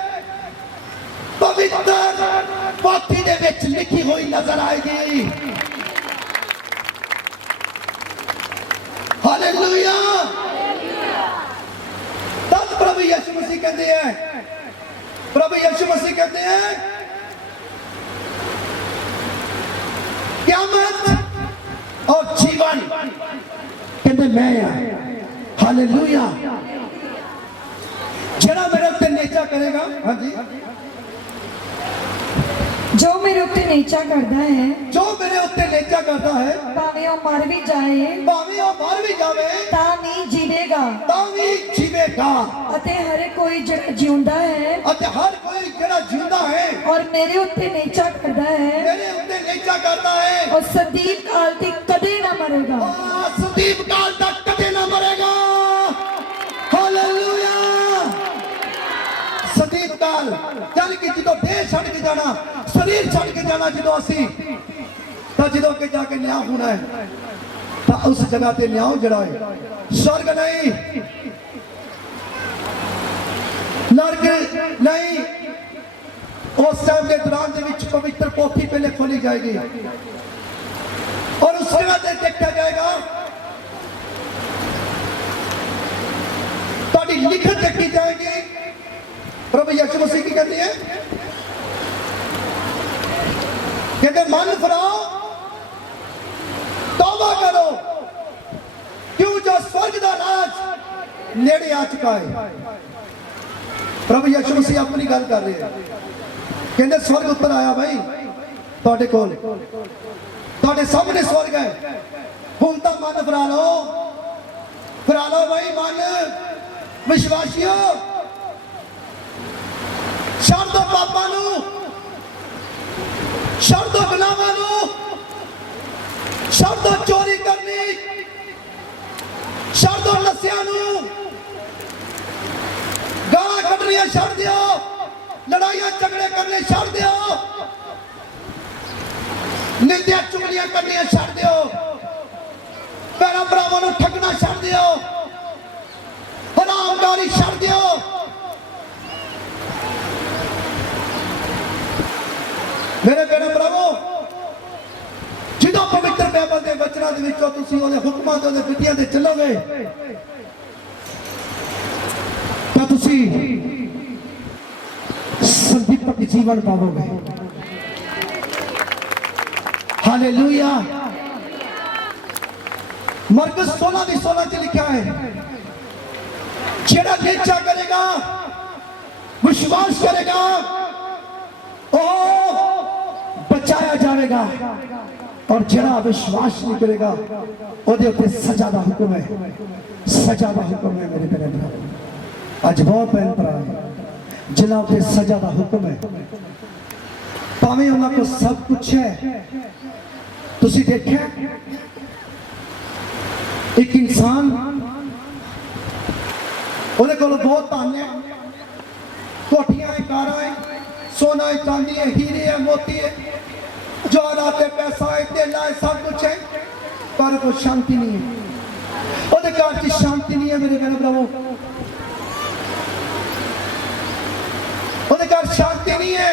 पवित्र पोथी दे विच लिखी हुई नजर आएगी। हालेलुया। तब प्रभु यीशु मसीह कहते हैं, प्रभु यीशु मसीह कहते हैं क़यामत और जीवन कहते मैं हाँ। हालेलुया। जेड़ा मेरे उत्ते नेचा करेगा, हाँ जी, जो मेरे उत्ते नेचा करता है, जो मेरे उत्ते नेचा करता है, भावे वो मर भी जाए भावे वो मर भी जावे ता भी जीवेगा। तावी जीवेगा। अते हर कोई जिहड़ा जिउंदा है अते हर कोई जेड़ा जिंदा है और मेरे उत्ते नेचा करता है, मेरे उत्ते नेचा करता है, और सदीप काल तक कदे ना मरेगा। सदीप काल तक कदे ना मरेगा। हालेलुया। सदीप काल यानी कि जो देह छड़ के जाना, शरीर छड़ के जाना, जो असी जो के जाके न्याय होना है, तो उस जगह ते न्याय जड़ा है, स्वर्ग नहीं, नरक नहीं। उस टाइम के दौरान दे विच पवित्र पोथी पहले खोली जाएगी और उस जगह ते देखा जाएगा, ताड़ी लिखत देखी जाएगी। प्रभु यीशु मसीह की कहती है, कहते मन फिराओ, तौबा करो, क्यों जो स्वर्ग का राज नेड़े आ चुका है। प्रभु यीशु मसीह अपनी गल कर रहे हैं, कहते स्वर्ग ऊपर आया भाई, तुहाडे कोल, तुहाडे सामने स्वर्ग है, हुण तां मन फिरा लो भाई मन। विश्वासियों, छड़ दो पापां नूं, छड़ दो गुनाहां नूं, छड़ दो चोरी करनी, छड़ दो नशेआं नूं, गालां कड्ढणियां छड़ दिओ, लड़ाइयां झगड़े करने छड़ दिओ, निंदियां चुगलियां करनियां छड़ दिओ, भैणां भरावां नूं ठगना छड़ दिओ, हरामकारी छड़ दिओ। मेरे बहन प्रभु, जो पवित्र बाइबल के वचनों के विचों तुसीं उहदे हुक्मां ते उहदे विधियां ते चलोगे तो तुसीं संदीपक जीवन पाओगे। हालेलुया। मरकज 16:16 च लिखा है, जेड़ा नेचा करेगा, विश्वास करेगा, ओ बचाया जाएगा, और जेड़ा विश्वास नहीं करेगा ओदे उत्ते सजा दा हुक्म है, सजा दा हुक्म है। मेरे भरा अज बहुत भैन भरा जिन्हां उत्ते सजा दा हुक्म है, भावें उन्हां को सब कुछ है। तुसी देखिया एक इंसान ਉਹਦੇ ਕੋਲ ਬਹੁਤ ਧਨ ਹੈ, ਕੋਠੀਆਂ ਹੈ, ਕਾਰਾਂ ਹੈ, सोना है, चांदी है, हीरे है, मोती है, जवाहरात है, पैसा है, तेला है, सब कुछ है, पर कोई शांति नहीं है। ਉਹਦੇ ਘਰ 'ਚ शांति नहीं है मेरे भैन भरावो, ਉਹਦੇ ਘਰ शांति नहीं है।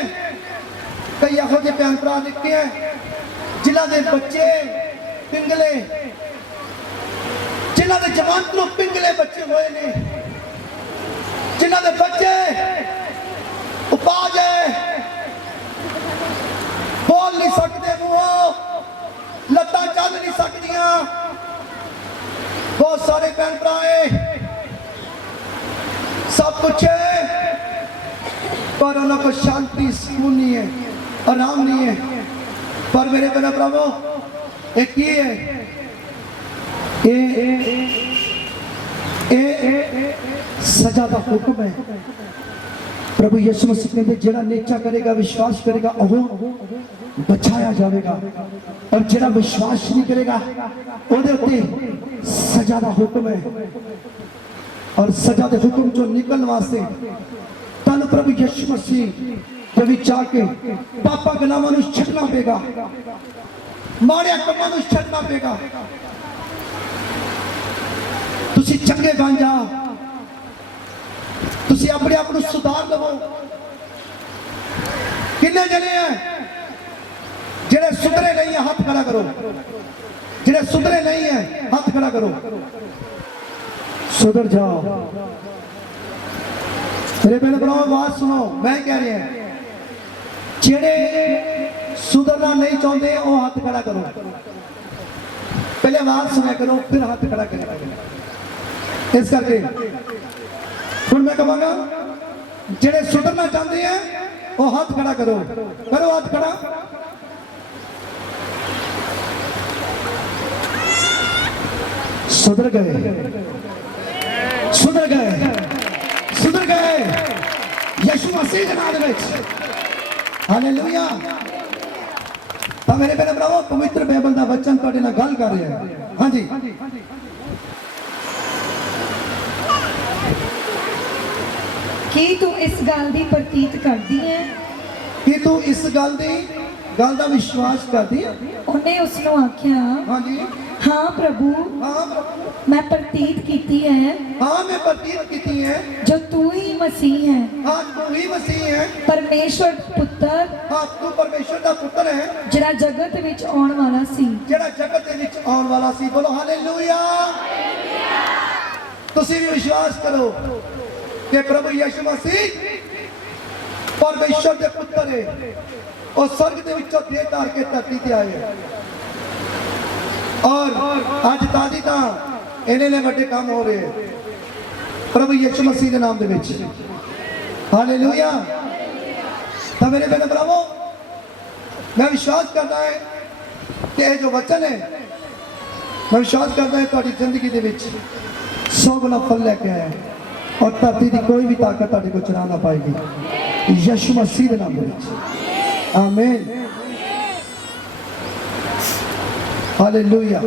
कई ਇਹੋ ਜਿਹੇ ਭੈਣ ਭਰਾ ਨਿੱਕੇ ਹੈ ਜਿਨ੍ਹਾਂ ਦੇ ਬੱਚੇ ਪਿੰਗਲੇ, ਜਿਨ੍ਹਾਂ ਦੇ ਜਵਾਨ ਤੋਂ ਪਿੰਗਲੇ ਬੱਚੇ ਹੋਏ ਨੇ, ਜਿਨ੍ਹਾਂ ਦੇ ਬੱਚੇ ਉਪਾਜ ਹੈ, बोल नहीं सकते, मुंह लत्तां चल नहीं सकदियां। बहुत सारे भैन भरा है, सब कुछ है, पर उन्होंने को शांति सुकून नहीं है, आराम नहीं है। पर मेरे भैन भरावो एक ही है, सजा का हुक्म है। प्रभु यीशु मसीह कहते जेड़ा नेचा करेगा, विश्वास करेगा, ओह बचाया जाएगा, और जेड़ा विश्वास नहीं करेगा ओदे उत्ते सजा दा हुक्म है। और सजा दे हुक्म जो निकलने वास्ते तन प्रभु यीशु मसीह जब चाह के पापा गुनाहां नूं छड्डना पेगा, माड़े कमां नूं छड्डना पेगा। तुसी चंगे बन जाओ, तुसी अपने आप को सुधार लवो। किन्ने जने हैं जेड़े सुधरे नहीं है, हाथ खड़ा करो। जेड़े सुधरे नहीं है हाथ खड़ा करो। सुधर जाओ मेरे पहले बनाओ, बात सुनो, मैं कह रही है जेड़े सुधरना नहीं चाहते वो हाथ खड़ा करो। पहले आवाज सुना करो, फिर हाथ खड़ा करें। इस करके फिर मैं कहूँगा जेड़े सुधरना चाहते हैं वो हाथ खड़ा करो, करो हाथ खड़ा। सुधर गए, सुधर गए, सुधर गए यीशु मसीह के नाम में। हालेलुया। तो मेरे भैन भरावो पवित्र बाइबल का वचन तुहाडे नाल गल कर रहा है। हाँ जी, ਕੀ ਤੂੰ ਇਸ ਗੱਲ ਦੀ ਪ੍ਰਤੀਤ ਕਰਦੀ ਹੈ? कि तू इस गल का विश्वास करती है? ਉਹਨੇ ਉਸ ਨੂੰ ਆਖਿਆ, हाँ जी, ਹਾਂ ਪ੍ਰਭੂ, हाँ प्रभु, ਮੈਂ ਪ੍ਰਤੀਤ ਕੀਤੀ ਹੈ हाँ मैं प्रतीत की है, ਜੋ तू ही मसीह है, हाँ तू ही मसीह है, ਪਰਮੇਸ਼ਵਰ ਪੁੱਤਰ हाँ तू परमेश्वर का पुत्र है, ਜਿਹੜਾ ਜਗਤ ਵਿੱਚ ਆਉਣ ਵਾਲਾ ਸੀ। जेड़ा जगत के विच आने वाला सी। बोलो हालेलुया। तुसी भी विश्वास करो कि प्रभु यीशु मसीह परमेश्वर के पुत्र है, और स्वर्ग के विचों देह धार के धरती ते आए हैं। और अज तादी ता इन्हें ने बड़े काम हो रहे हैं प्रभु यीशु मसीह के नाम दे विच। हालेलुया। तो मेरे बहन भरावो मैं विश्वास करता है कि यह जो वचन है, मैं विश्वास करता है तुम्हारी जिंदगी के विच 100 गुना फल लेके आया, और धरती की कोई भी ताकत तुहाडे को चुरा ना पाएगी यीशु मसीह के नाम में। आमीन। हालेलुया।